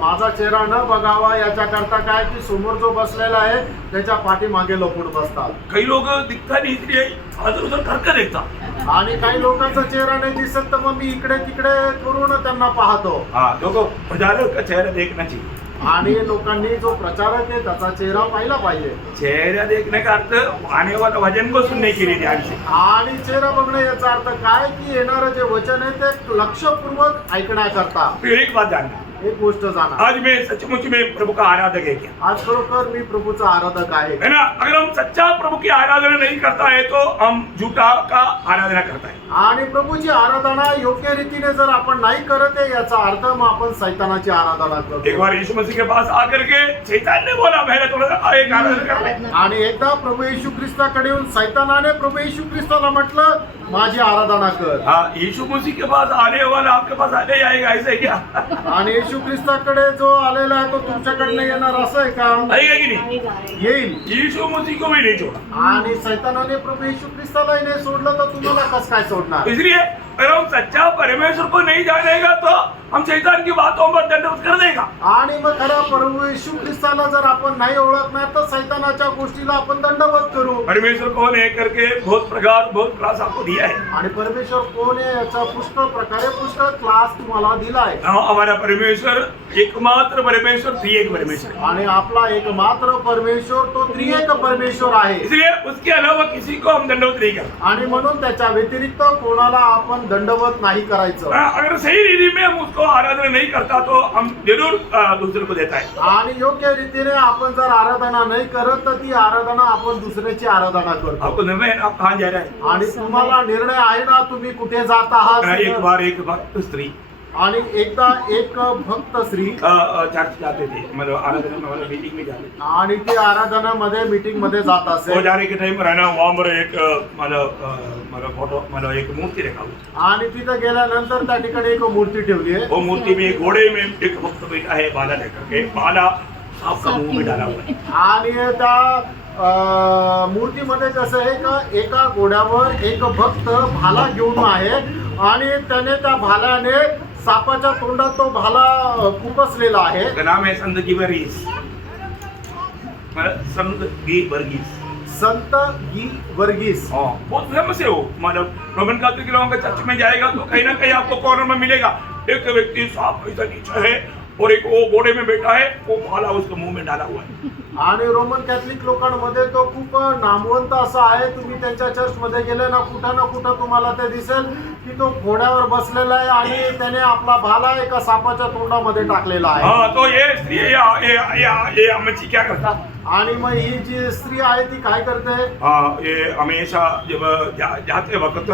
माझा चेहरा न बघावा याच्याकरता काय की समोर जो बसलेला आहे त्याच्या पाठीमागे लपून बसतात। कई लोग दिखता नहीं इसलिए इधर उधर करके देखता। आणि काही लोकांचा चेहरा नाही दिसत तर मग मी इकडे तिकडे करून त्यांना पाहतो। हाँ, लोगों को प्रचारक का चेहरा देखना चाहिए। आणि लोकांनी जो प्रचारक आहे त्याचा चेहरा पाहिला पाहिजे। चेहरा देखने का अर्थ आने वाला वचन को सुनने के लिए ध्यान से। आणि चेहरा बघणे याचा अर्थ काय की येणारं जे वचन आहे ते लक्षपूर्वक ऐकण्याकरता। फिर एक बात जानना, एक गोष्ट जाणा, आज मैं सचमुच में प्रभु का आराधक है क्या? आज खरोखर मी प्रभूचा आराधक आहे। है ना? अगर हम सच्चा प्रभु की आराधना नहीं करता है तो हम झूठा का आराधना करता है। आणि प्रभूची आराधना योग्य रीतीने जर आपण नाही करत आहे याचा अर्थ मग आपण सैतानाची आराधना एक करतो। बार यीशु मसीह के पास आकर के शैतान ने बोला पहले थोड़ा एक आराधना कर ले। आणि एकदा प्रभू येशू ख्रिस्ताकडे येऊन सैतानाने प्रभू येशू ख्रिस्ताला म्हटलं माझी आराधना कर। हाँ, यीशु मसीह के पास आने वाला आपके पास आने ही आएगा, ऐसे है क्या? आणि येशू ख्रिस्ताकडे जो आलेला आहे तो तुमच्याकडनं येणार असं आहे का? आएगा कि नहीं? आएगा, आएगा। येईल। यीशु मसीह को भी नहीं छोड़ा। आणि सैतानाने प्रभू येशू ख्रिस्तालाही नाही सोडलं तर तुम्हाला कसं काय सोडणार? इसलिए अगर हम सच्चा परमेश्वर को नहीं जानेगा तो हम शैतान की बातों पर दंडवत कर देगा। आणि मग खरं प्रभू येशू ख्रिस्ताला जर आपण नाही ओळखणार तर सैतानाच्या गोष्टीला आपण दंडवत करू। परमेश्वर कौन है करके बहुत प्रकार बहुत क्लास आपको दिया है। आणि परमेश्वर कोण आहे याचा पुष्कळ प्रकारे पुष्कळ क्लास तुम्हाला दिलाय। हाँ, हमारा परमेश्वर एकमात्र परमेश्वर, त्रिएक परमेश्वर है। आणि आपला एकमात्र परमेश्वर तो त्रिएक परमेश्वर आहे। इसलिए उसके अलावा किसी को हम दंडवत नहीं करते। आणि म्हणून त्याच्या व्यतिरिक्त कोणाला आपण दंडवत नाही करायचं। अगर सही रीति में हम उसको आराधना नहीं करता तो हम जरूर दूसरे को देता है। आणि योग्य रीतीने आपण जर आराधना नाही करत तर ती आराधना आपण दुसऱ्याची आराधना करतो। आपको निर्णय है ना, आप कहाँ जा रहे हैं? आणि तुम्हाला निर्णय आहे ना तुम्ही कुठे जात आहात। एक बार एक भक्त स्त्री आणि एकदा एक भक्त स्त्री चर्च जाते थे, मतलब आराधना में मतलब मीटिंग में जाते थे। आणि ती आराधनामध्ये मीटिंग मध्ये जात वो असे। जाने के टाइम रहना वहाँ पर एक मतलब फोटो मतलब एक मूर्ति रखा हुआ। आणि तिथं गेल्यानंतर त्या ठिकाणी एक मूर्ती ठेवली आहे। वो मूर्ति में घोड़े में एक भक्त बैठा है, बाला लेकर के, बाला सांप का मुंह में डाला हुआ है। आणि त्या मूर्तीमध्ये कसं आहे का एका घोड्यावर एक भक्त भाला घेऊन आहे आणि त्याने त्या भाल्याने सापाच्या तोंडात तो भाला खुपसलेला आहे। उसका नाम है संत गिबरीस, मतलब संत गिबरीस। संत गी वर्गीस। हाँ, बहुत फेमस है वो। मतलब रोमन कैथोलिक लोगों के चर्च में जाएगा तो कहीं ना कहीं आपको कॉर्नर में मिलेगा एक व्यक्ति सांप ऐसा नीचे है और एक वो घोड़े में बैठा है, वो भाला उसके मुंह में डाला हुआ है। आणि रोमन कॅथलिक लोकांमध्ये तो खूप नामवंत असा आहे। तुम्ही त्यांच्या चर्चमध्ये गेले ना कुठं तुम्हाला ते दिसेल की तो घोड्यावर बसलेला आहे आणि त्याने आपला भाला एका सापाच्या तोंडामध्ये टाकलेला आहे। हाँ, तो ये स्त्री ये अम्मची क्या करता? आणि मग ही जी स्त्री आहे ती काय करते? हाँ, ये हमेशा जब जाते वक्त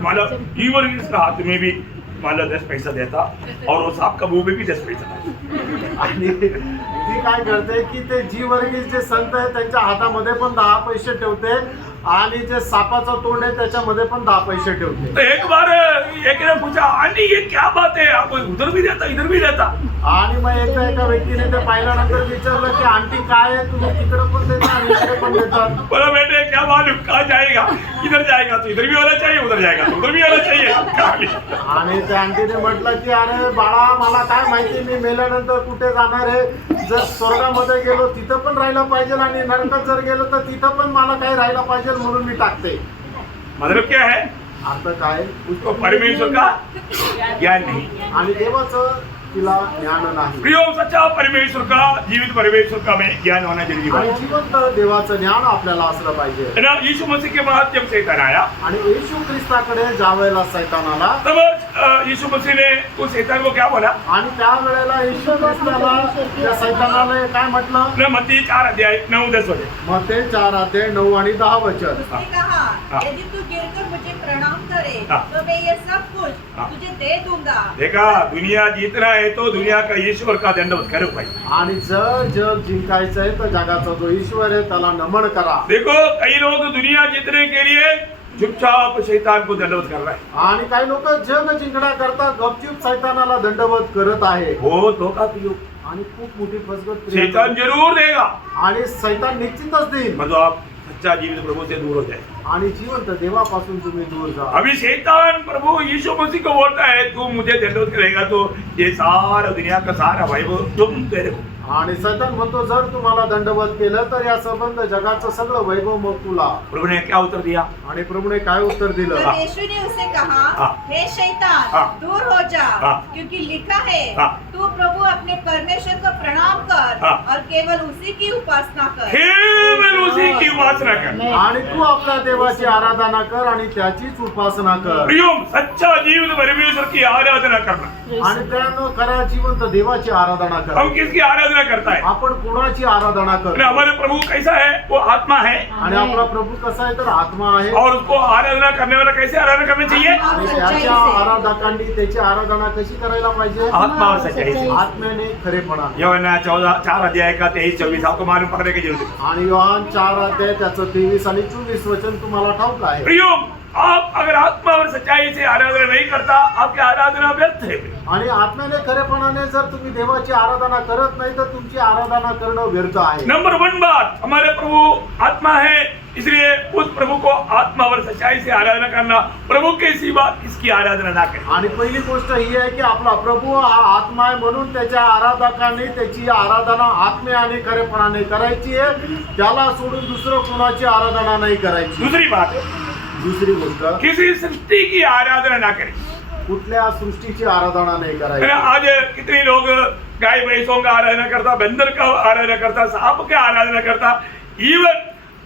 मतलब ईवर्गीस का हाथ में भी मतलब 10 पैसा देता और वो सांप का मुंह में भी 10 पैसा देता। आणि ती काय करते की ते जी वर्गीस जे संत आहे त्यांच्या हातामध्ये पण 10 पैसे ठेवते आणि जे सापाचा तोंड आहे त्याच्यामध्ये पण 10 पैसे ठेवते। तो एक बार एक ने पूछा, आंटी ये क्या बात है, आप उधर भी देता इधर भी देता? आणि मग एकदा एका व्यक्तीने ते पाहिल्यानंतर विचारलं की आंटी काय आहे, तुम्ही तिकडे पण देता आणि इकडे पण देतात? बोला बेटे क्या मालूम कहाँ जाएगा, इधर जाएगा तो इधर भी होना चाहिए, उधर जाएगा तो उधर भी होना चाहिए। आणि त्या आंटीने म्हटलं की अरे बाळा मला काय माहिती मी मेल्यानंतर कुठे जाणार आहे, जर स्वर्गामध्ये गेलो तिथं पण राहायला पाहिजे आणि नरकात जर गेलो तर तिथं पण मला काही राहायला पाहिजे म्हणून मी टाकते। मतलब क्या है? अर्थ काय? उसको परमेश्वर का ज्ञान नहीं। आणि देवाचं तिला ज्ञान नाही. प्रियो सच्चा परमेश्वर का जीवित परमेश्वर का में ज्ञान होना जरूरी आणि है. जिवंत देवाचं ज्ञान आपल्याला असलं पाहिजे. है ना. यीशु मसीह के बाद जब शैतान आया आणि येशू ख्रिस्ताकडे ज्या वेळेला सैतान आला तब यीशु मसीह ने उस शैतान को क्या बोला. आणि त्या वेळेला येशू ख्रिस्ताला त्या सैतानाने काय म्हटलं. ना मत्ती 4:9-10 वचन. मत्ते 4:9 आणि 10 वचन. उसने कहा यदि तू गिरकर मुझे प्रणाम करे हाँ। तो मैं ये सब कुछ हाँ। तुझे दे दूंगा. देखा दुनिया जीतना है तो दुनिया का ईश्वर का दंडवत करो भाई. आणि जर जग जिंकायचंय तर जगाचा जो ईश्वर आहे त्याला नमन करा. देखो कई लोग दुनिया जीतने के लिए चुपचाप शैतान को दंडवत कर रहे हैं. आणि काही लोक जग जिंकण्याकरता गपचूप सैतानाला दंडवत करत आहे. वो धोखा पियो. आणि खूप मोठी फसगत शैतान जरूर देगा आणि सैतान निश्चितच देईल. मतलब आप सच्चा जीवित प्रभु से दूर हो जाए. आणि जिवंत देवापासून तुम्ही दूर जा. अभी शैतान प्रभु यीशु मसीह को बोलता है तू मुझे दंडवत करेगा तो ये सारा दुनिया का सारा वैभव तुम तेरे को. आणि सैतान म्हणतो जर तुम्हाला दंडवत केलं तर या संबंध जगाचं सगळं वैभव मग तुला. प्रभु ने क्या उत्तर दिया. आणि प्रभूने काय उत्तर दिलं. तब यीशु ने उसे कहा हाँ। हे शैतान हाँ। दूर हो जा हाँ। क्योंकि लिखा है हाँ। तू प्रभु अपने परमेश्वर को प्रणाम कर हाँ। और केवल उसी की उपासना कर. केवल उसी की उपासना कर. आणि तू आपल्या देवाची आराधना कर आणि त्याचीच उपासना कर. प्रियो सच्चा जीवित परमेश्वर की आराधना करना. आणि त्यानं खरा जिवंत देवाची आराधना कर. हम किसकी आराधना करता है. आपण कोणाची आराधना और कर. हमारे प्रभु कैसा है वो आत्मा है. आणि आपला प्रभू कसा आहे तर आत्मा आहे. और उसको आराधना करने वाला कैसे आराधना करना चाहिए. आणि त्याच्या आराधकांनी त्याची आराधना कशी करायला पाहिजे. आत्मा और सच्चाई से. आत्म्याने खरेपणा. यूहन्ना 4 का 23-24 आपको मालूम पकड़ने की जरूरत है. आणि योहान 4 त्याचं 23 आणि 24 वचन तुम्हाला ठाऊक आहे. प्रियो आप अगर आत्मा और सच्चाई से आराधना नहीं करता आपकी आराधना व्यर्थ है. आणि आत्म्याने खरेपणाने जर तुम्ही देवाची आराधना करत नाही तर तुमची आराधना करणं व्यर्थ आहे. नंबर 1 बात हमारे प्रभु आत्मा है इसलिए उस प्रभु को आत्मा और सच्चाई से आराधना करना. प्रभु के सिवा इसकी आराधना ना करें. आणि पहिली गोष्ट ही आहे की आपला प्रभू हा आत्मा आहे म्हणून त्याच्या आराधकांनी त्याची आराधना आत्मे आणि खरेपणाने करायची आहे. त्याला सोडून दुसरं कोणाची आराधना नाही करायची. दूसरी बात दुसरी गोष्ट किसी सृष्टि की आराधना ना करें. कुठल्या सृष्टीची आराधना नाही है करायची. ना. आज कितने लोग गाय भैंसों का आराधना करता, बंदर का आराधना करता, सांप का आराधना करता, इवन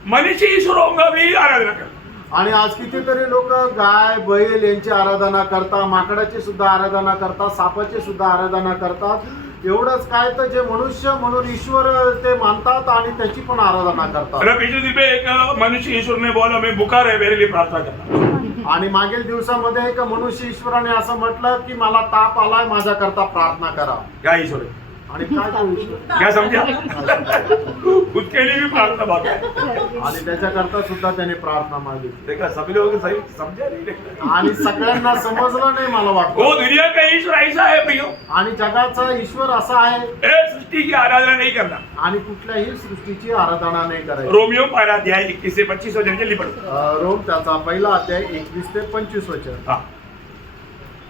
मनुष्य ईश्वरों का भी आराधना करता. आणि आज कितीतरी लोक गाय बैल यांची आराधना करतात, माकडाची सुद्धा आराधना करतात, सापाची सुद्धा आराधना करतात. एवढंच काय तर जे मनुष्य म्हणून ईश्वर ते मानतात आणि त्याची पण आराधना करतात. अरे पिछले दिन पे एक मनुष्य ईश्वर ने बोला मैं बुखार है मेरे लिए प्रार्थना करता. आणि मागील दिवसामध्ये एक मनुष्य ईश्वराने असं म्हटलं की मला ताप आलाय माझ्याकरता प्रार्थना करा. क्या ईश्वर है. आणि काय तो ईश्वर क्या समझा. उसके लिए भी प्रार्थना बात है. आणि त्याच्याकरता सुद्धा त्याने प्रार्थना मागितली. देखा सभी लोग सही समझा नहीं लेकिन आणि सगळ्यांना समजलं नाही मला वो वाटतं. दुनिया का ईश्वर ऐसा है प्रियो. आणि जगाचा ईश्वर असा आहे ये सृष्टि की आराधना नहीं करना. आणि कुठल्याही सृष्टीची आराधना नाही करायची. रोमियो 12:21-25 वचन जल्दी पढ़ो. रोम त्याचा पहिला अध्याय 21 ते 25 वचन. हाँ.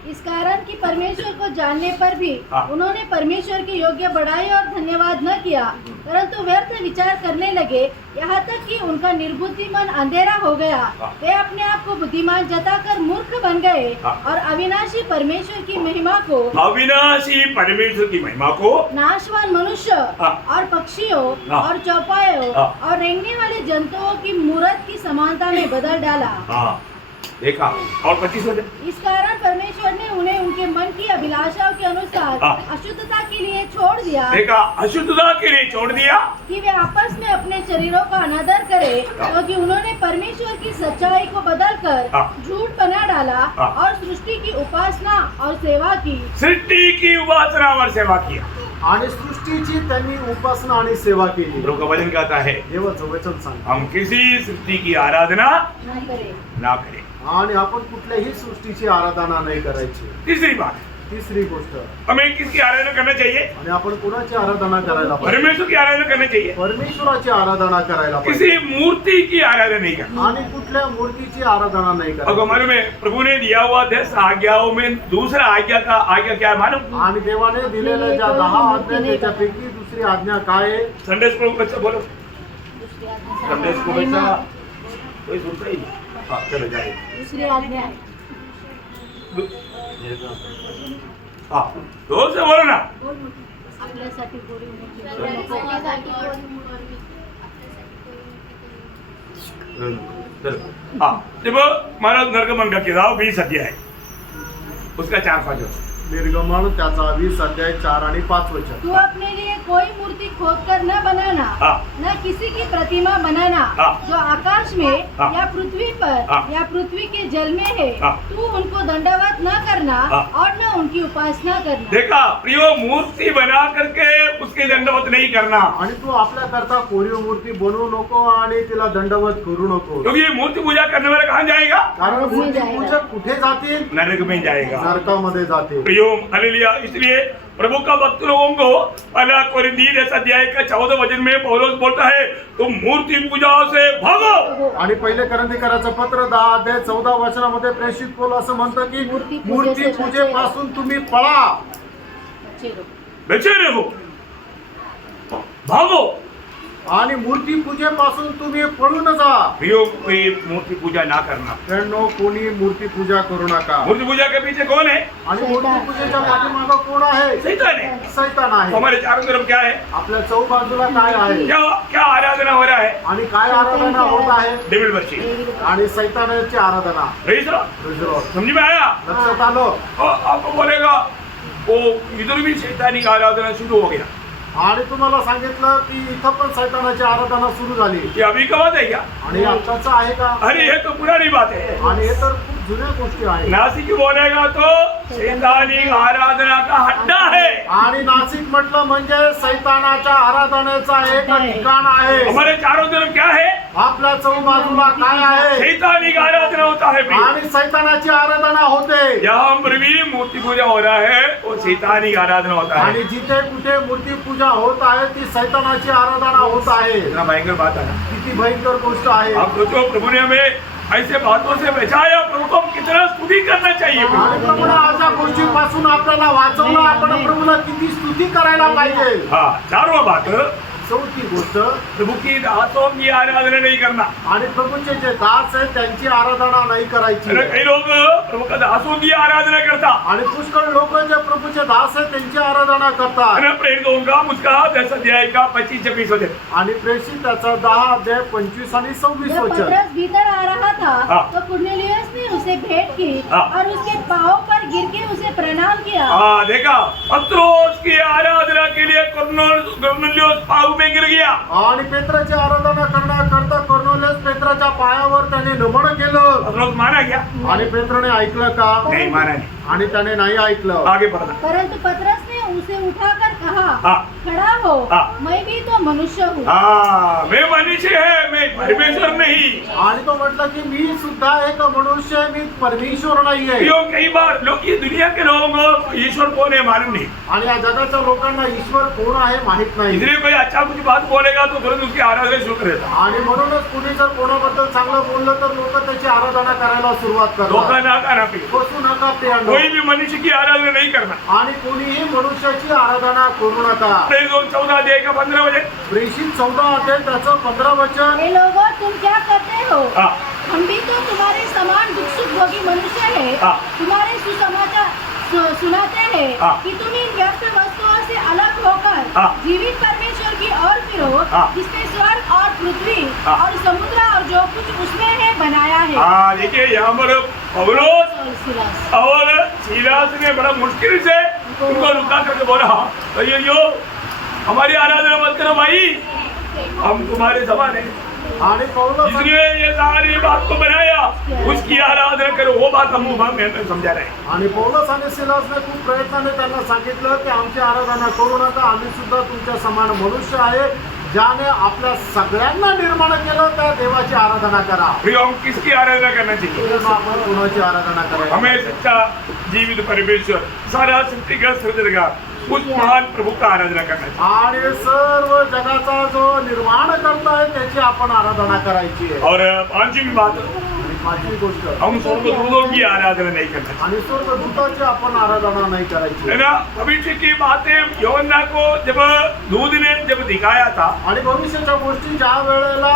इस कारण कि परमेश्वर को जानने पर भी हाँ। उन्होंने परमेश्वर की योग्य बड़ाई और धन्यवाद न किया, परंतु व्यर्थ विचार करने लगे, यहाँ तक कि उनका निर्बुद्धि मन अंधेरा हो गया. हाँ। वे अपने आप को बुद्धिमान जताकर मूर्ख बन गए हाँ। और अविनाशी परमेश्वर की महिमा को, अविनाशी परमेश्वर की महिमा को, नाशवान मनुष्य हाँ। और पक्षियों हाँ। और चौपायों हाँ। और रेंगने वाले जंतुओं की मूरत की समानता में बदल डाला. हाँ देखा. और 25 वचन. इस कारण परमेश्वर ने उन्हें उनके मन की अभिलाषाओं के अनुसार हाँ। अशुद्धता के लिए छोड़ दिया देखा अशुद्धता के लिए छोड़ दिया. कि वे आपस में अपने शरीरों का अनादर करें, क्योंकि उन्होंने परमेश्वर की सच्चाई को बदलकर हाँ। झूठ बना डाला हाँ। और सृष्टि की उपासना और सेवा की. सृष्टि की उपासना और सेवा किया. आणि सृष्टीची त्यांनी उपासना आणि सेवा केली. प्रभु का वचन कहता है देवाचं वचन सांग. हम किसी सृष्टि की आराधना न करे. ना करें. आणि आपण कुठल्याही सृष्टीची आराधना नाही करायची. तीसरी बात तिसरी गोष्ट हमें किसकी आराधना करना चाहिए. आणि आपण कुणाची आराधना करायला पाहिजे. परमेश्वर की आराधना करना चाहिए. परमेश्वराची आराधना करायला किसी पाहिजे. मूर्ति की आराधना नहीं करना. आणि कुठल्या मूर्तीची आराधना नाही अब करायची. हमारे में प्रभु ने दिया हुआ 10 आज्ञाओं में दूसरा आज्ञा क्या है मालूम. आणि देवाने दिलेल्या ज्या 10 आज्ञा त्याच्यापैकी दुसरी आज्ञा काय आहे. संडे स्कूल में बच्चा बोलो. दूसरी संडे स्कूल में आज्ञा बच्चा कोई सुनता ही नहीं. हाँ चलो जाइए. दूसरी आज्ञा है. हाँ जोर से बोलो ना. आपल्यासाठी कोरी मूर्ती हाँ देखो महाराज निर्गमन का किताब 20 अध्याय उसका 4-5 वचन. निर्गमन त्याचा 20 अध्याय 4 आणि 5 वचन. तू अपने लिए कोई मूर्ति खोद कर न बनाना, हाँ. न किसी की प्रतिमा बनाना हाँ. जो आकाश में हाँ. या पृथ्वी पर हाँ. या पृथ्वी के जल में है. हाँ. तू उनको दंडवत न करना हाँ. और न उनकी उपासना करना. देखा प्रियो मूर्ति बना करके उसके दंडवत नहीं करना आणि तू आपल्या करता कोरीव मूर्ती बनवू नको आणि तिला दंडवत करू नको. क्योंकि मूर्ति पूजा करने वाला कहाँ जाएगा? कारण उसमें मूर्ती जाएगा. पूजक कुठे जातील? नरक में जाएगा. नरकामध्ये जातील. प्रियो हालेलुया. इसलिए प्रभु का भक्त लोगों को पहला कोरिन्थी अध्याय का 14 वचन में पौलुस बोलता है तुम मूर्ति पूजा से भागो. आणि पहिले करंथीकराचं पत्र 10 अध्याय 14 वचनामध्ये प्रेषित पौल असं म्हणतं की मूर्ती पूजेपासून तुम्ही पळा. बेचे रहो भागो. आणि मूर्ती पूजेपासून तुम्ही पळून जा. प्रियो कोई मूर्ति पूजा ना करना. फ्रेंडो कोणी मूर्ती पूजा करू नका. मूर्ति पूजा के पीछे कौन है? आणि मूर्ती पूजेच्या पाठीमागं कोण आहे? शैतान है. सैतान आहे. हमारे चारों तरफ क्या है? आपल्या चौबाजूला काय आहे? क्या क्या आराधना हो रहा है? आणि काय आराधना होत आहे? Devil worship. आणि सैतानाची आराधना. Praise the Lord. समझ में आया? लक्षात आलं. और आपको बोलेगा वो इधर भी शैतानी आराधना शुरू हो गया. आणि तुम्हाला सांगितलं की इथं पण सैतानाची आराधना सुरू झाली. ये अभी का बात है क्या? आणि आताच आहे का? अरे ये तो पुरानी बात है. आणि हे तर खूप जुन्या गोष्टी आहेत. नासिक बोलेगा तो शैतानी आराधना का अड्डा है. आणि नाशिक म्हटलं म्हणजे सैतानाच्या आराधनेचा एक ठिकाण आहे. हमारे चारों तरफ क्या है? आपल्या चौबाजूला काय आहे? शैतानी का आराधना होता है. आणि सैतानाची आराधना होते. यहाँ पर भी मूर्ति पूजा हो रहा है वो शैतानी का आराधना होता है. आणि जिथे कुठे मूर्ती पूजा होत आहे ती सैतानाची आराधना होत आहे. इतना भयंकर बात है. किती भयंकर गोष्ट आहे. आप सोचो प्रभु ने हमें ऐसे बातों से बचाया. प्रभु को हम कितना स्तुति करना चाहिए. आणि प्रभूने अशा गोष्टीपासून आपल्याला वाचवलं. आपण प्रभूला किती स्तुती करायला पाहिजे. हाँ चारों बात. चौथी गोष्ट प्रभु की दासों की आराधना नहीं करना. आणि प्रभूचे जे दास आहेत त्यांची आराधना नाही करायची. अरे कई लोग प्रभु का दासों की आराधना करता. आणि पुष्कळ लोक जे प्रभूचे दास आहेत त्यांची आराधना करतात. अरे प्रेरित होऊंगा मुझका 10 अध्याय का 25-26 वचन. आणि प्रेषित त्याचा 10 अध्याय 25 आणि 26 जब वचन. पतरस भीतर आ रहा था हाँ. तो कुर्नेलियुस ने उसे भेंट की हाँ. और उसके पांव पर गिर के उसे प्रणाम किया. हाँ देखा पत्रोस की आराधना के लिए कुर्नेलियुस पाँव में गिर गया. आणि पेत्राची आराधना करण्याकरता कर्नेलियुस पेत्राच्या पायावर त्याने नमन केलं. पत्रोस माना क्या? आणि पेत्राने ऐकलं का? नहीं माना नहीं. आणि त्याने नाही ऐकलं. आगे बढ़ना. परंतु पतरस ने उसे उठाकर कहा, हाँ. खड़ा हो, हाँ. मैं भी तो मनुष्य हूँ. हाँ मैं मनुष्य है मैं परमेश्वर नहीं. आणि तो म्हटलं की मी सुद्धा एक मनुष्य आहे. मी परमेश्वर नाहीये. क्यों कई बार लोग ये दुनिया के लोगों को ईश्वर कौन है मालूम नहीं. आणि या जगाच्या लोकांना ईश्वर कोण आहे माहित नाही. इसलिए कोई अच्छा कुछ बात बोलेगा तो तुरंत उसकी आराधना शुरू कर देता. आणि म्हणूनच कुणी जर कोणाबद्दल चांगलं बोललं तर लोक त्याची आराधना करायला सुरुवात करतात. धोखा ना खाना पे. बसू नका प्रियांनो. कोई भी मनुष्य की आराधना नहीं करना. आणि कोणीही मनुष्याची आराधना करू नका. 14 अध्याय का 15 वचन. प्रेषित 14 अध्याय त्याचं 15 वचन. हे लोगों तुम क्या करते हो? हाँ. हम भी तो तुम्हारे समान दुख सुख भोगी मनुष्य है. हाँ. तुम्हारे सुसमाचार सुनाते हैं हाँ. कि तुम इन व्यर्थ वस्तुओं से अलग होकर हाँ. जीवित परमेश्वर की ओर फिरो, हाँ. जिसने स्वर्ग और पृथ्वी हाँ. और समुद्र और जो कुछ उसमें है बनाया है. हाँ देखिए यहाँ पर पौलुस और सिलास. और सीलास ने बड़ा मुश्किल से उनको रुका करके बोला यो हमारी आराधना मत करो भाई हम तुम्हारे समान है. आणि पौलुस इसलिए ये सारी बात को बनाया उसकी आराधना करो. वो बात हम मैं समझा रहे हैं. आणि पौलुस आणि सिलासने खूप प्रयत्नाने त्यांना सांगितलं की आमची आराधना करू नका. आम्ही सुद्धा तुमच्या समान मनुष्य आहे. ज्याने आपल्या सगळ्यांना निर्माण केलं त्या देवाची आराधना करा. प्रिय हम किसकी आराधना करना चाहिए? तेव्हा आपण कोणाची आराधना करायची? हमें सच्चा जीवित परमेश्वर सारा सृष्टि का सृजनहार उस महान प्रभु का आराधना करना चाहिए. आणि सर्व जगाचा जो निर्माण करता आहे त्याची आपण आराधना करायची आहे. और 5वीं बात पाचवी गोष्ट, हम स्वर्गदूतों की आराधना नहीं करना आणि स्वर्गदूताची आपण आराधना नाही करायची. है ना. भविष्य की बातें यूहन्ना को जब दूध ने जब दिखाया था, आणि भविष्याच्या गोष्टी ज्या वेळेला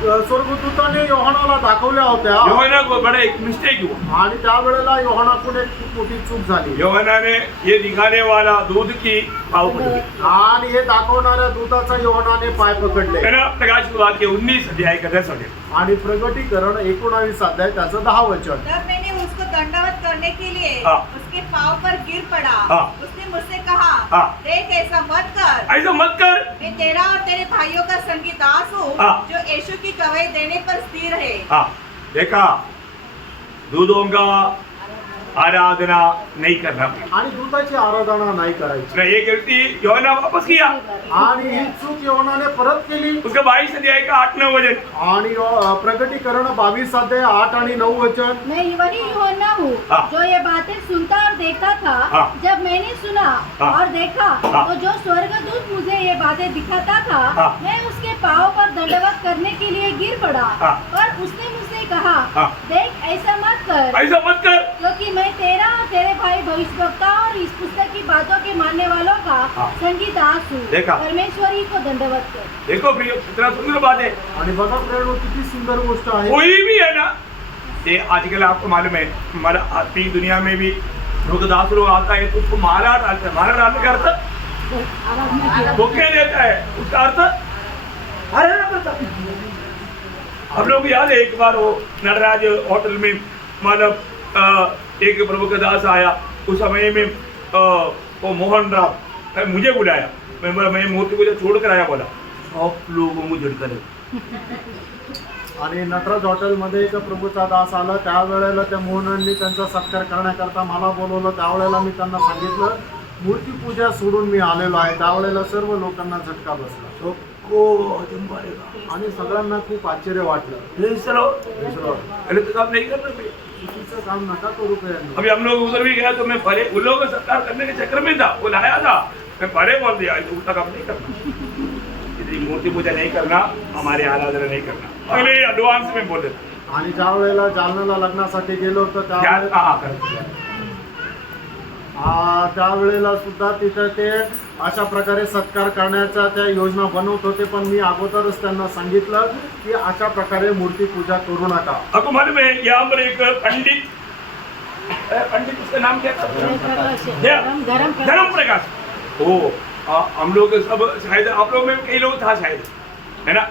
स्वर्गदूताने योहानाला दाखवल्या होत्या यूहन्ना को बड़ा एक मिस्टेक हुआ. आणि त्यावेळेला योहानाकडून एक खूप मोठी चूक झाली यूहन्ना ने ये दिखाने वाला दूध की पाव पकड़ी, आणि हे दाखवणाऱ्या दूताचा योहानाने पाय पकडले. है ना. प्रकाश की बात के 19 अध्याय का 10 अध्याय. आणि प्रगटीकरण 19 अध्याय त्याचं 10 वचन. तब मैंने उसको दंडवत करने के लिए हाँ। उसके पाँव पर गिर पड़ा. हाँ। उसने मुझसे कहा, हाँ। देख ऐसा मत कर, ऐसा मत कर. मैं तेरा और तेरे भाइयों का संगी दास हूँ, हाँ। जो यीशु की गवाही देने पर स्थिर है. हाँ, देखा, दूधों का आराधना नहीं करना. आणि दूताची आराधना नाही करायची. उसने ये गलती यूहन्ना वापस किया. आणि ही चूक योहानाने परत केली. उसका 22 अध्याय का 8-9 वचन. आणि प्रगटीकरण 22 अध्याय 8 आणि 9 वचन. मैं वही यूहन्ना हूँ हाँ। जो ये बातें सुनता और देखता था. हाँ। जब मैंने सुना हाँ। और देखा हाँ। तो जो स्वर्गदूत मुझे ये बातें दिखाता था, हाँ। मैं उसके पाँव पर दंडवत करने के लिए गिर पड़ा. हाँ। और उसने मुझसे कहा, हाँ। देख ऐसा मत कर, ऐसा मत कर. क्योंकि मैं तेरा और तेरे भाई भविष्यवक्ता और इस पुस्तक की बातों के मानने वालों का हाँ। संगी दास हूँ. देखा? परमेश्वरी को दंडवत कर. देखो प्रिय, कितना सुंदर बात है. आणि बघा प्रेरणो किती सुंदर गोष्ट आहे. कोई भी है ना, ये आजकल आपको मालूम है हमारा आत्मिक दुनिया में भी लोग दास लोग आता है तो उसको माला डालते हैं. माला डालने का अर्थ आराधना किया. धोखे देता है, उसका अर्थ आराधना करता है. हम लोग को याद है एक बार वो नटराज होटल में मतलब एक प्रभु का दास आया. उस समय में वो मोहन राव मुझे बुलाया. मैं बोला मैं मूर्ति पूजा छोड़ कर आया. बोला आप लोगों को झटका आणि नटराज हॉटेलमध्ये एक प्रभूचा दास आला. त्यावेळेला त्या मोहनांनी त्यांचा सत्कार करण्याकरता मला बोलवलं. त्यावेळेला मी त्यांना सांगितलं मूर्तीपूजा सोडून मी आलेलो आहे. त्यावेळेला सर्व लोकांना झटका बसला आणि सगळ्यांना खूप आश्चर्य वाटलं. काम नहीं करना चाहिए. चुकीचं काम नका करू प्रेरणो. अभी हम लोग उधर भी गया तो मैं परे उन लोगों को सत्कार करने के चक्कर में था. वो लाया था, मैं परे बोल दिया उल्टा काम नहीं करना. इतनी मूर्ति पूजा नहीं करना, हमारे आराधना नहीं करना. अगले एडवांस में बोले आणि ज्या वेळेला जालन्याला लग्नासाठी गेलो होतो त्यावेळेला सुद्धा तिथं ते अशा प्रकारे सत्कार करण्याचा त्या योजना बनवत होते. पण मी अगोदरच त्यांना सांगितलं की अशा प्रकारे मूर्ती पूजा करू नका. आपको मालूम है यहाँ पर एक पंडित उसका नाम क्या था? धर्म प्रकाश. हो, हम लोग सब शायद आप लोग में कई लोग था शायद, है ना.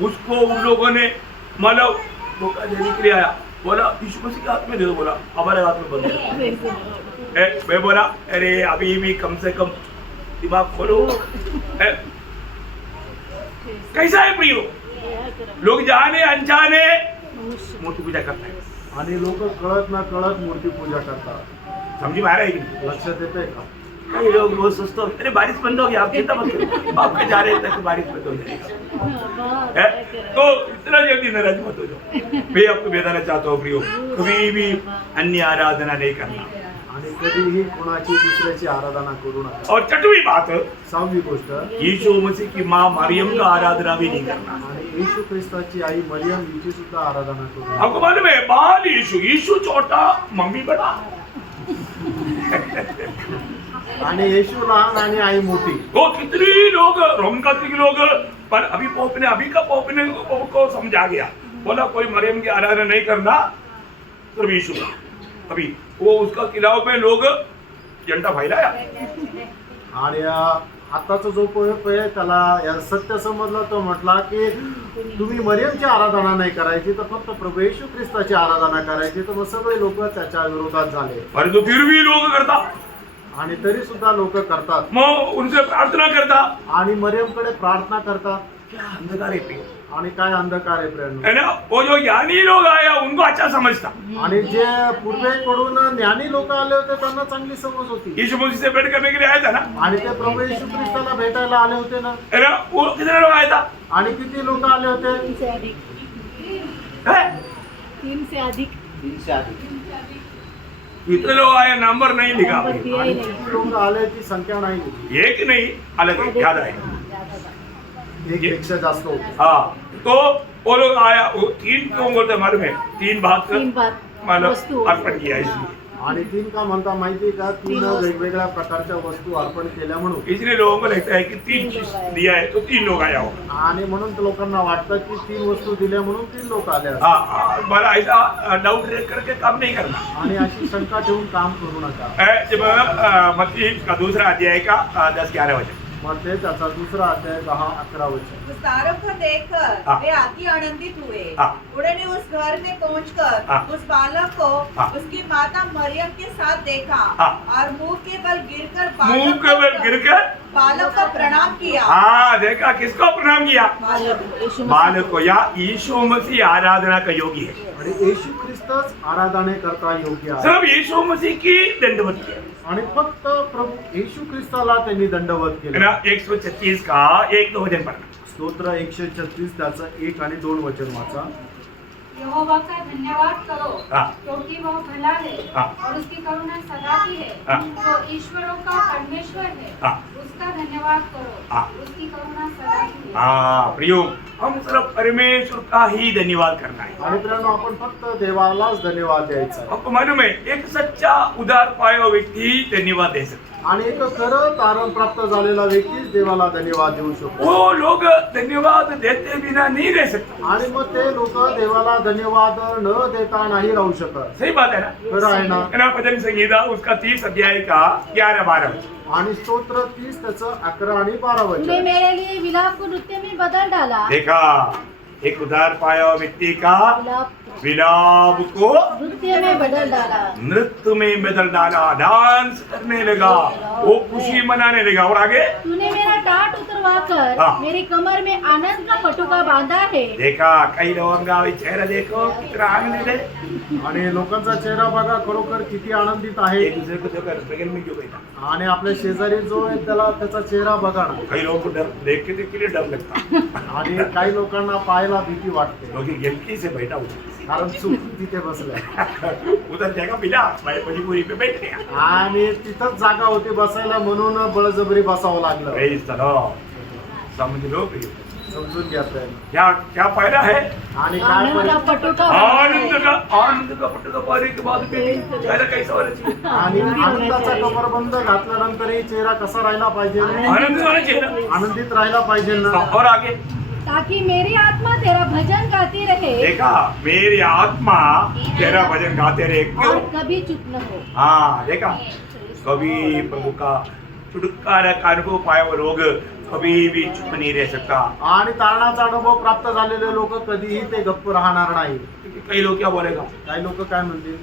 उसको उन लोगों ने मतलब धोखा देने के लिए आया. बोला यीशु मसीह के हाथ में दे दो. बोला हमारे हाथ में बंद. मैं बोला अरे अभी भी कम से कम दिमाग खोलो. कैसा है प्रियो, लोग जाने अनजाने मूर्ति पूजा करते हैं. आणि लोक कळत ना कळत मूर्ती पूजा करतात. समझी में आ रहा है कि नहीं? लक्षात येते का? कई लोग बहुत सुस्त हो, अरे बारिश बंद हो गई, आप चिंता मत करो, आपके जा रहे तक बारिश बंद हो जाएगी. तो इतना जल्दी नाराज मत हो जाओ. मैं आपको बताना चाहता हूँ प्रियो, कभी भी अन्य आराधना नहीं करना. आणि कधीही कोणाची दुसऱ्याची आराधना करू नका. और छठवीं बात, 6वी गोष्ट, यीशु मसीह की माँ मरियम का आराधना भी नहीं करना. आणि येशू ख्रिस्ताची आई मरियम हिची सुद्धा आराधना करू नका. आपको मालूम है बाल यीशु छोटा मम्मी बड़ा. आणि येशू लहान आणि आई मोठी. वो कितनी लोग रोमन कैथोलिक लोग, पर अभी का पोप ने को समझा गया. बोला कोई मरियम की आराधना नहीं करना, सिर्फ यीशु का. अभी वो उसका खिलाफ में लोग झंडा फैलाया. आणि आताचा जो पोप आहे त्याला या सत्य समजलं. तो म्हटला की तुम्ही मरियमची आराधना नाही करायची, तर फक्त प्रभू येशू ख्रिस्ताची आराधना करायची. तर मग सगळे लोक त्याच्या विरोधात झाले. परंतु फिर भी लोग करता. आणि तरी सुद्धा लोक करतात. मग उनसे प्रार्थना करता. आणि मरियमकडे प्रार्थना करतात. क्या अंधकार है प्रिय. आणि काय अंधकार आहे प्रेरणा. है ना. वो जो ज्ञानी लोग आया उनको अच्छा समझता. आणि जे पूर्वेकडून ज्ञानी लोक आले होते त्यांना चांगली समज होती. यीशु मसीह से भेंट करने के लिए आया था ना. आणि ते प्रभू येशू ख्रिस्ताला भेटायला आले होते ना. है ना. वो कितने लोग आया था? आणि किती लोक आले होते? 3 से अधिक. है? 3 से अधिक. इतने लोग आए, नंबर नहीं लिखा. नंबर दिया ही आणि नहीं. किती लोक आल्याची संख्या नाही होती. एक नहीं अलग है, याद है. एक पेक्षा जास्त होते. हाँ, तो वो लोग आया, वो 3 क्यों बोलते हैं मालूम है? 3 बात मालूम वस्तू अर्पण किया इसलिए, आणि 3 का म्हणता माहिती का? 3 वेगवेगळ्या प्रकारच्या वस्तू अर्पण केल्या म्हणून. इसलिए लोगों को लगता है कि 3 चीज दिया है तो 3 लोग आया होगा. आणि म्हणून लोकांना वाटतं की 3 वस्तू दिल्या म्हणून 3 लोक आले असतील. हाँ, बड़ा ऐसा डाउट रेज करके काम नहीं करना. आणि अशी शंका ठेवून काम करू नका. जब मत्ती का दूसरा अध्याय का 10-11 वचन. मग ते त्याचा दुसरा अध्याय 10-11 वचन. विस्तारों को देखकर हाँ। वे अति आनंदित हुए। हाँ। उन्होंने उस घर में पहुंचकर हाँ। उस बालक को हाँ। उसकी माता मरियम के साथ देखा हाँ। और मुंह के बल गिरकर मुंह के बल गिरकर बालक को प्रणाम किया। हाँ, देखा किसको प्रणाम किया? बालक बालक को. या यीशु मसीह आराधना का योगी है. आणि येशू ख्रिस्तच आराधने करता योग्य आहे. सब यीशु मसीह की दंडवत किया आणि फक्त प्रभू येशू ख्रिस्ताला त्यांनी दंडवत है केलं. ना. 136 का 1-2 वचन पढ़ना. स्तोत्र 136 त्याचं 1 आणि 2 वचन वाचा. यहोवा का धन्यवाद करो हाँ। क्योंकि वह भला है हाँ। और उसकी करुणा सदा की है। हाँ। जो ईश्वरों का परमेश्वर है हाँ। उसका धन्यवाद करो हाँ। उसकी करुणा सदा की है। हाँ प्रियो, हम सिर्फ परमेश्वर का ही धन्यवाद करना है. आणि मित्रांनो, आपण फक्त देवालाच धन्यवाद द्यायचा आहे. आपको मालूम है, एक सच्चा उदार पाया हुआ व्यक्ति धन्यवाद दे सकता है. आणि एक खरं तारण प्राप्त झालेला व्यक्तीच देवाला धन्यवाद देऊ शकतो. वो लोग धन्यवाद देते बिना नहीं रह सकते. आणि मग ते लोक देवाला धन्यवाद न देता नाही राहू शकत. सही बात है ना. खरं आहे ना. है ना. भजन संगीता उसका 30 अध्याय का 11-12. आणि स्तोत्र 30 त्याचं 11 आणि 12 तूने वचन. मेरे लिए विलाप को नृत्य में बदल डाला. देखा, एक उदार पाया हुआ व्यक्ति का विलाप विलाप को नृत्य में बदल डाला. नृत्य में बदल डाला. डांस करने लगा, वो खुशी मनाने लगा. और आगे तूने मेरा टाट उतरवाकर हाँ। मेरी कमर में आनंद का पटुका बांधा है. देखा, काही लोकांना चेहरा देखो कितना आनंदित है. आणि लोकांचा चेहरा बघा, खरोखर किती आनंदित आहे. एक दूसरे को देखकर बगल में जो बैठा. आणि आपल्या शेजारी जो आहे त्याला त्याचा चेहरा बघा ना. कई लोगों को डर देख के लिए डर लगता. आणि काही लोकांना पाहायला भीती वाटते, क्योंकि गलती से बैठा हुआ कारण चूक तिथे बसलाय. उधर जगह मिला, मैं मजबूरी पे बैठ गया. आणि तिथंच जागा होती बसायला म्हणून बळजबरी बसावं लागलं. इस तरह समझ लो प्रिय. समजून घ्या ते. क्या क्या फायदा है? आणि काय आनंद का परिस्थिती- पटुका आनंद का पटुका पाने के बाद में चेहरा कैसा होना चाहिए? आणि आनंदाचा कमरबंद घातल्यानंतरही चेहरा कसा राहिला पाहिजे? आनंद होना चेहरा. आनंदित राहिला पाहिजे ना. और आगे ताकि मेरी आत्मा तेरा भजन गाती रहे देखा, मेरी आत्मा तेरा भजन गाते रहे. क्यों? और कभी चुप न हो. हाँ, देखा, कभी प्रभु का छुटकारा का अनुभव पाए हुए लोग कभी भी चुप नहीं रह सकता. आणि तारणाचा अनुभव प्राप्त झालेले लोक कधीही ते गप्प राहणार नाही. क्योंकि कई लोग क्या बोलेगा, काही लोक काय म्हणतील?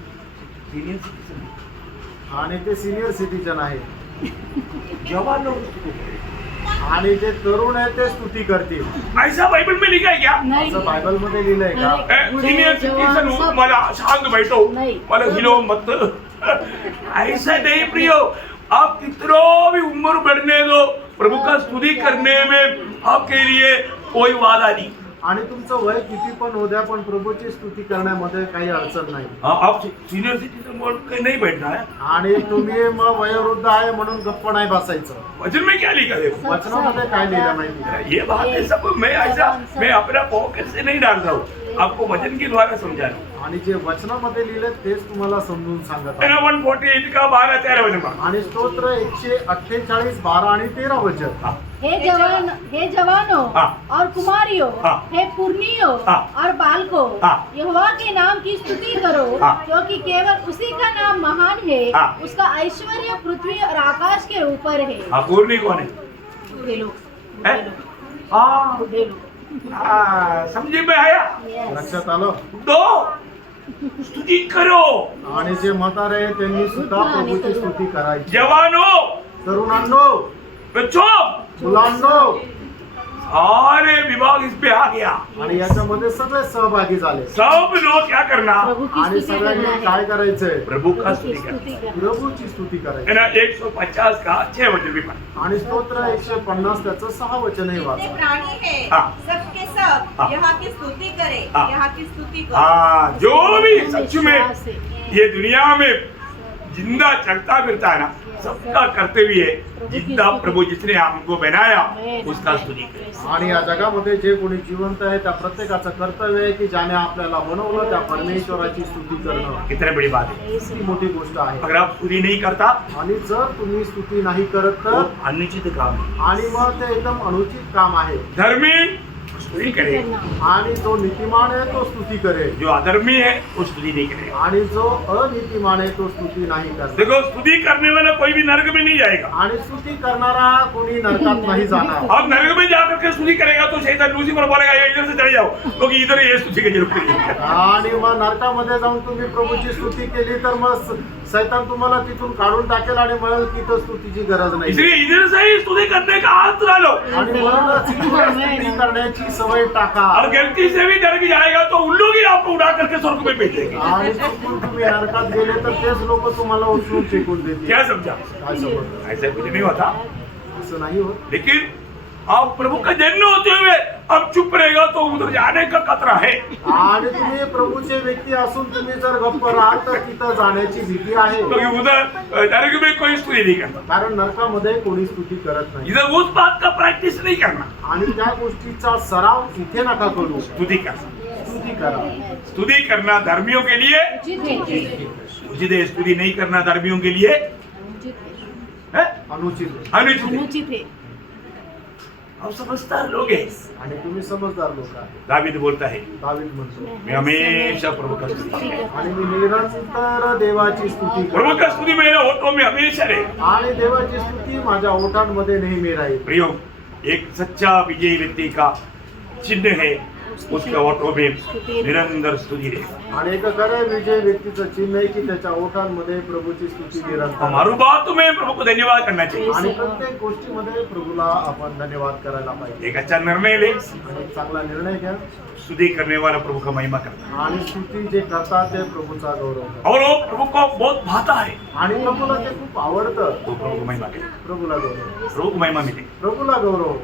सीनियर सिटीजन, आणि ते सिनियर सिटीजन आहे. जवान लोग आणि जे तरुण आहे ते स्तुती करतील. ऐसा बाइबल में लिखा है क्या? नहीं असं बायबल मध्ये लिहिलंय का? नहीं. सीनियर सिटीजन हूँ, मला शांत बैठो, नहीं. मला हिलो मत. ऐसा नहीं प्रियो. आप कितना भी उम्र बढ़ने दो, प्रभु का स्तुति करने में आपके लिए कोई वादा नहीं. आणि तुमचं वय किती पण हो द्या, पण प्रभूची स्तुती करण्यामध्ये काही अडचण नाही. हाँ, आप सीनियर सिटीजन बोल के नहीं बैठना है. आणि तुम्ही मग वयोवृद्ध आहे म्हणून गप्प नाही बसायचं. वचन में क्या लिखा देखो. वचनामध्ये काय लिहिलं माहिती? ये बात है सब. मैं अपना पॉकेट से नहीं डाल रहा हूँ, आपको वचन के द्वारा समझा रहा हूँ. आणि जे वचनामध्ये लिहिले तेच तुम्हाला समजून सांगत आहे. 148 का 12-13 वचन पढ़. आणि स्तोत्र 148 12 आणि 13 वचन. हाँ. हे जवानों हाँ। और कुमारियों, हाँ। हे पुरनियों हाँ। और बालकों, हाँ। यहोवा के नाम की स्तुति करो, हाँ। क्योंकि केवल उसी का नाम महान है. हाँ। उसका ऐश्वर्य पृथ्वी और आकाश के ऊपर है. हाँ, पूर्णी कौन है? बूढ़े लोग, है? बूढ़े लोग, हाँ, बूढ़े लोग. हाँ, समझे में आया. Yes. लक्षात आलं. दो स्तुति करो. आणि जे म्हातारे आहे त्यांनी सुद्धा प्रभूची स्तुती करायची. जवानों, तरुणांनो, बच्चों, मुलांनो, सारे विभाग इस पे आ गया. आणि याच्यामध्ये सगळे सहभागी झाले. सब लोग क्या करना? प्रभु की आणि स्तुति सगळ्यांनी करना काय है. करायचंय? प्रभु का प्रभु की स्तुति करना. स्तुति करना. प्रभूची स्तुती करायची. है ना. 150 का 6 वचन भी पढ़. आणि स्तोत्र 150 त्याचं 6 वचनही जितने वाचा. प्राणी है हाँ। सबके सब हाँ। यहाँ की स्तुति करे, हाँ। यहाँ की स्तुति करो. हाँ, जो भी सच में विश्वास है. ये दुनिया में जिंदा चलता फिरता है ना, सबका कर्तव्य है जिंदा प्रभु जिसने हमको बनाया उसका स्तुति करें। आणि या जगामध्ये जे कोणी जिवंत आहे त्या प्रत्येकाचं कर्तव्य आहे की ज्याने आपल्याला बनवलं त्या परमेश्वराची स्तुती करणं कितनी बड़ी बात है। ही मोठी गोष्ट आहे। अगर आप स्तुति नहीं करता आणि जर तुम्ही स्तुती नाही करत तो तर अनुचित काम है। आणि मग ते एकदम अनुचित काम आहे। धर्मी स्तुति करे, आणि जो नीतिमान आहे तो स्तुती करेल, जो अधर्मी है वो स्तुति नहीं करेगा। आणि जो अनीतिमान आहे तो स्तुती नाही करणार। देखो स्तुति करने वाला कोई भी नरक में नहीं जाएगा। आणि स्तुती करणारा कोणी नरकात नाही जाणार। अब नरक में जाकर के स्तुति करेगा तो शैतान लूसीफर बोलेगा ये इधर से चले जाओ, क्योंकि इधर ये स्तुति की जरूरत नहीं है। आणि मग नरकामध्ये जाऊन तुम्ही प्रभूची स्तुती केली तर मग सैतान तुम्हाला तिथून काढून टाकेल आणि म्हणेल की तो स्तुतीची गरज नाही। इसलिए इधर से ही स्तुति करने का हाथ डालो, आणि म्हणूनच इथून स्तुती करण्याची सवय टाका। और गलती से भी नरक जाएगा तो उन लोग ही आपको उठा करके स्वर्ग में भेजेंगे। आणि चुकून तुम्ही नरकात गेले तर तेच लोक तुम्हाला उचलून फेकून देतील। क्या समझा? काय समजलं? ऐसा कुछ नहीं होता, असं नाही होत। लेकिन आप प्रभु का जन्म होते हुए अब चुप रहेगा तो उधर जाने का खतरा है। आणि तुम्ही प्रभूचे व्यक्ती असून तुम्ही जर गप्प राहाल तर तिथं जाण्याची भीती आहे। क्योंकि उधर नरक में कोई स्तुति नहीं करता। कारण नरकामध्ये कोणी स्तुती करत नाही। इधर उस बात का प्रैक्टिस नहीं करना, आणि त्या गोष्टीचा सराव इथे नका करू, स्तुति करना। स्तुती करा। स्तुति करना धर्मियों के लिए उचित है, स्तुति नहीं करना धर्मियों के लिए है? अनुचित। अनुचित है। हम समझदार लोग हैं। आणि तुम्ही समजदार लोक आहे। दावीद बोलता है दावीद म्हणतो मैं हमेशा प्रभु का स्तुति, आणि मी निरंतर देवाची स्तुती प्रभु करतो, का स्तुति मेरे होठों में हमेशा रहे। आणि देवाची स्तुती माझ्या ओठांमध्ये नेहमी राहील। प्रियो, एक सच्चा विजयी व्यक्ति का चिन्ह है उसके होठों में निरंतर स्तुति रहे। आणि एक खऱ्या विजय व्यक्तीचं चिन्ह आहे की त्याच्या ओठांमध्ये प्रभूची स्तुती निरंतर। हमारी बात में प्रभु को धन्यवाद करना चाहिए। आणि प्रत्येक गोष्टीमध्ये प्रभूला आपण धन्यवाद करायला पाहिजे। एक अच्छा निर्णय ले, आणि एक चांगला निर्णय घ्या, स्तुति करने वाला प्रभु का महिमा करना, आणि स्तुती जे करतात ते प्रभूचा गौरव करतात। और वो प्रभु को बहुत भाता है आणि प्रभूला ते खूप आवडतं। तो प्रभु को महिमा करे, प्रभूला गौरव, प्रभु को महिमा मिले। प्रभूला गौरव।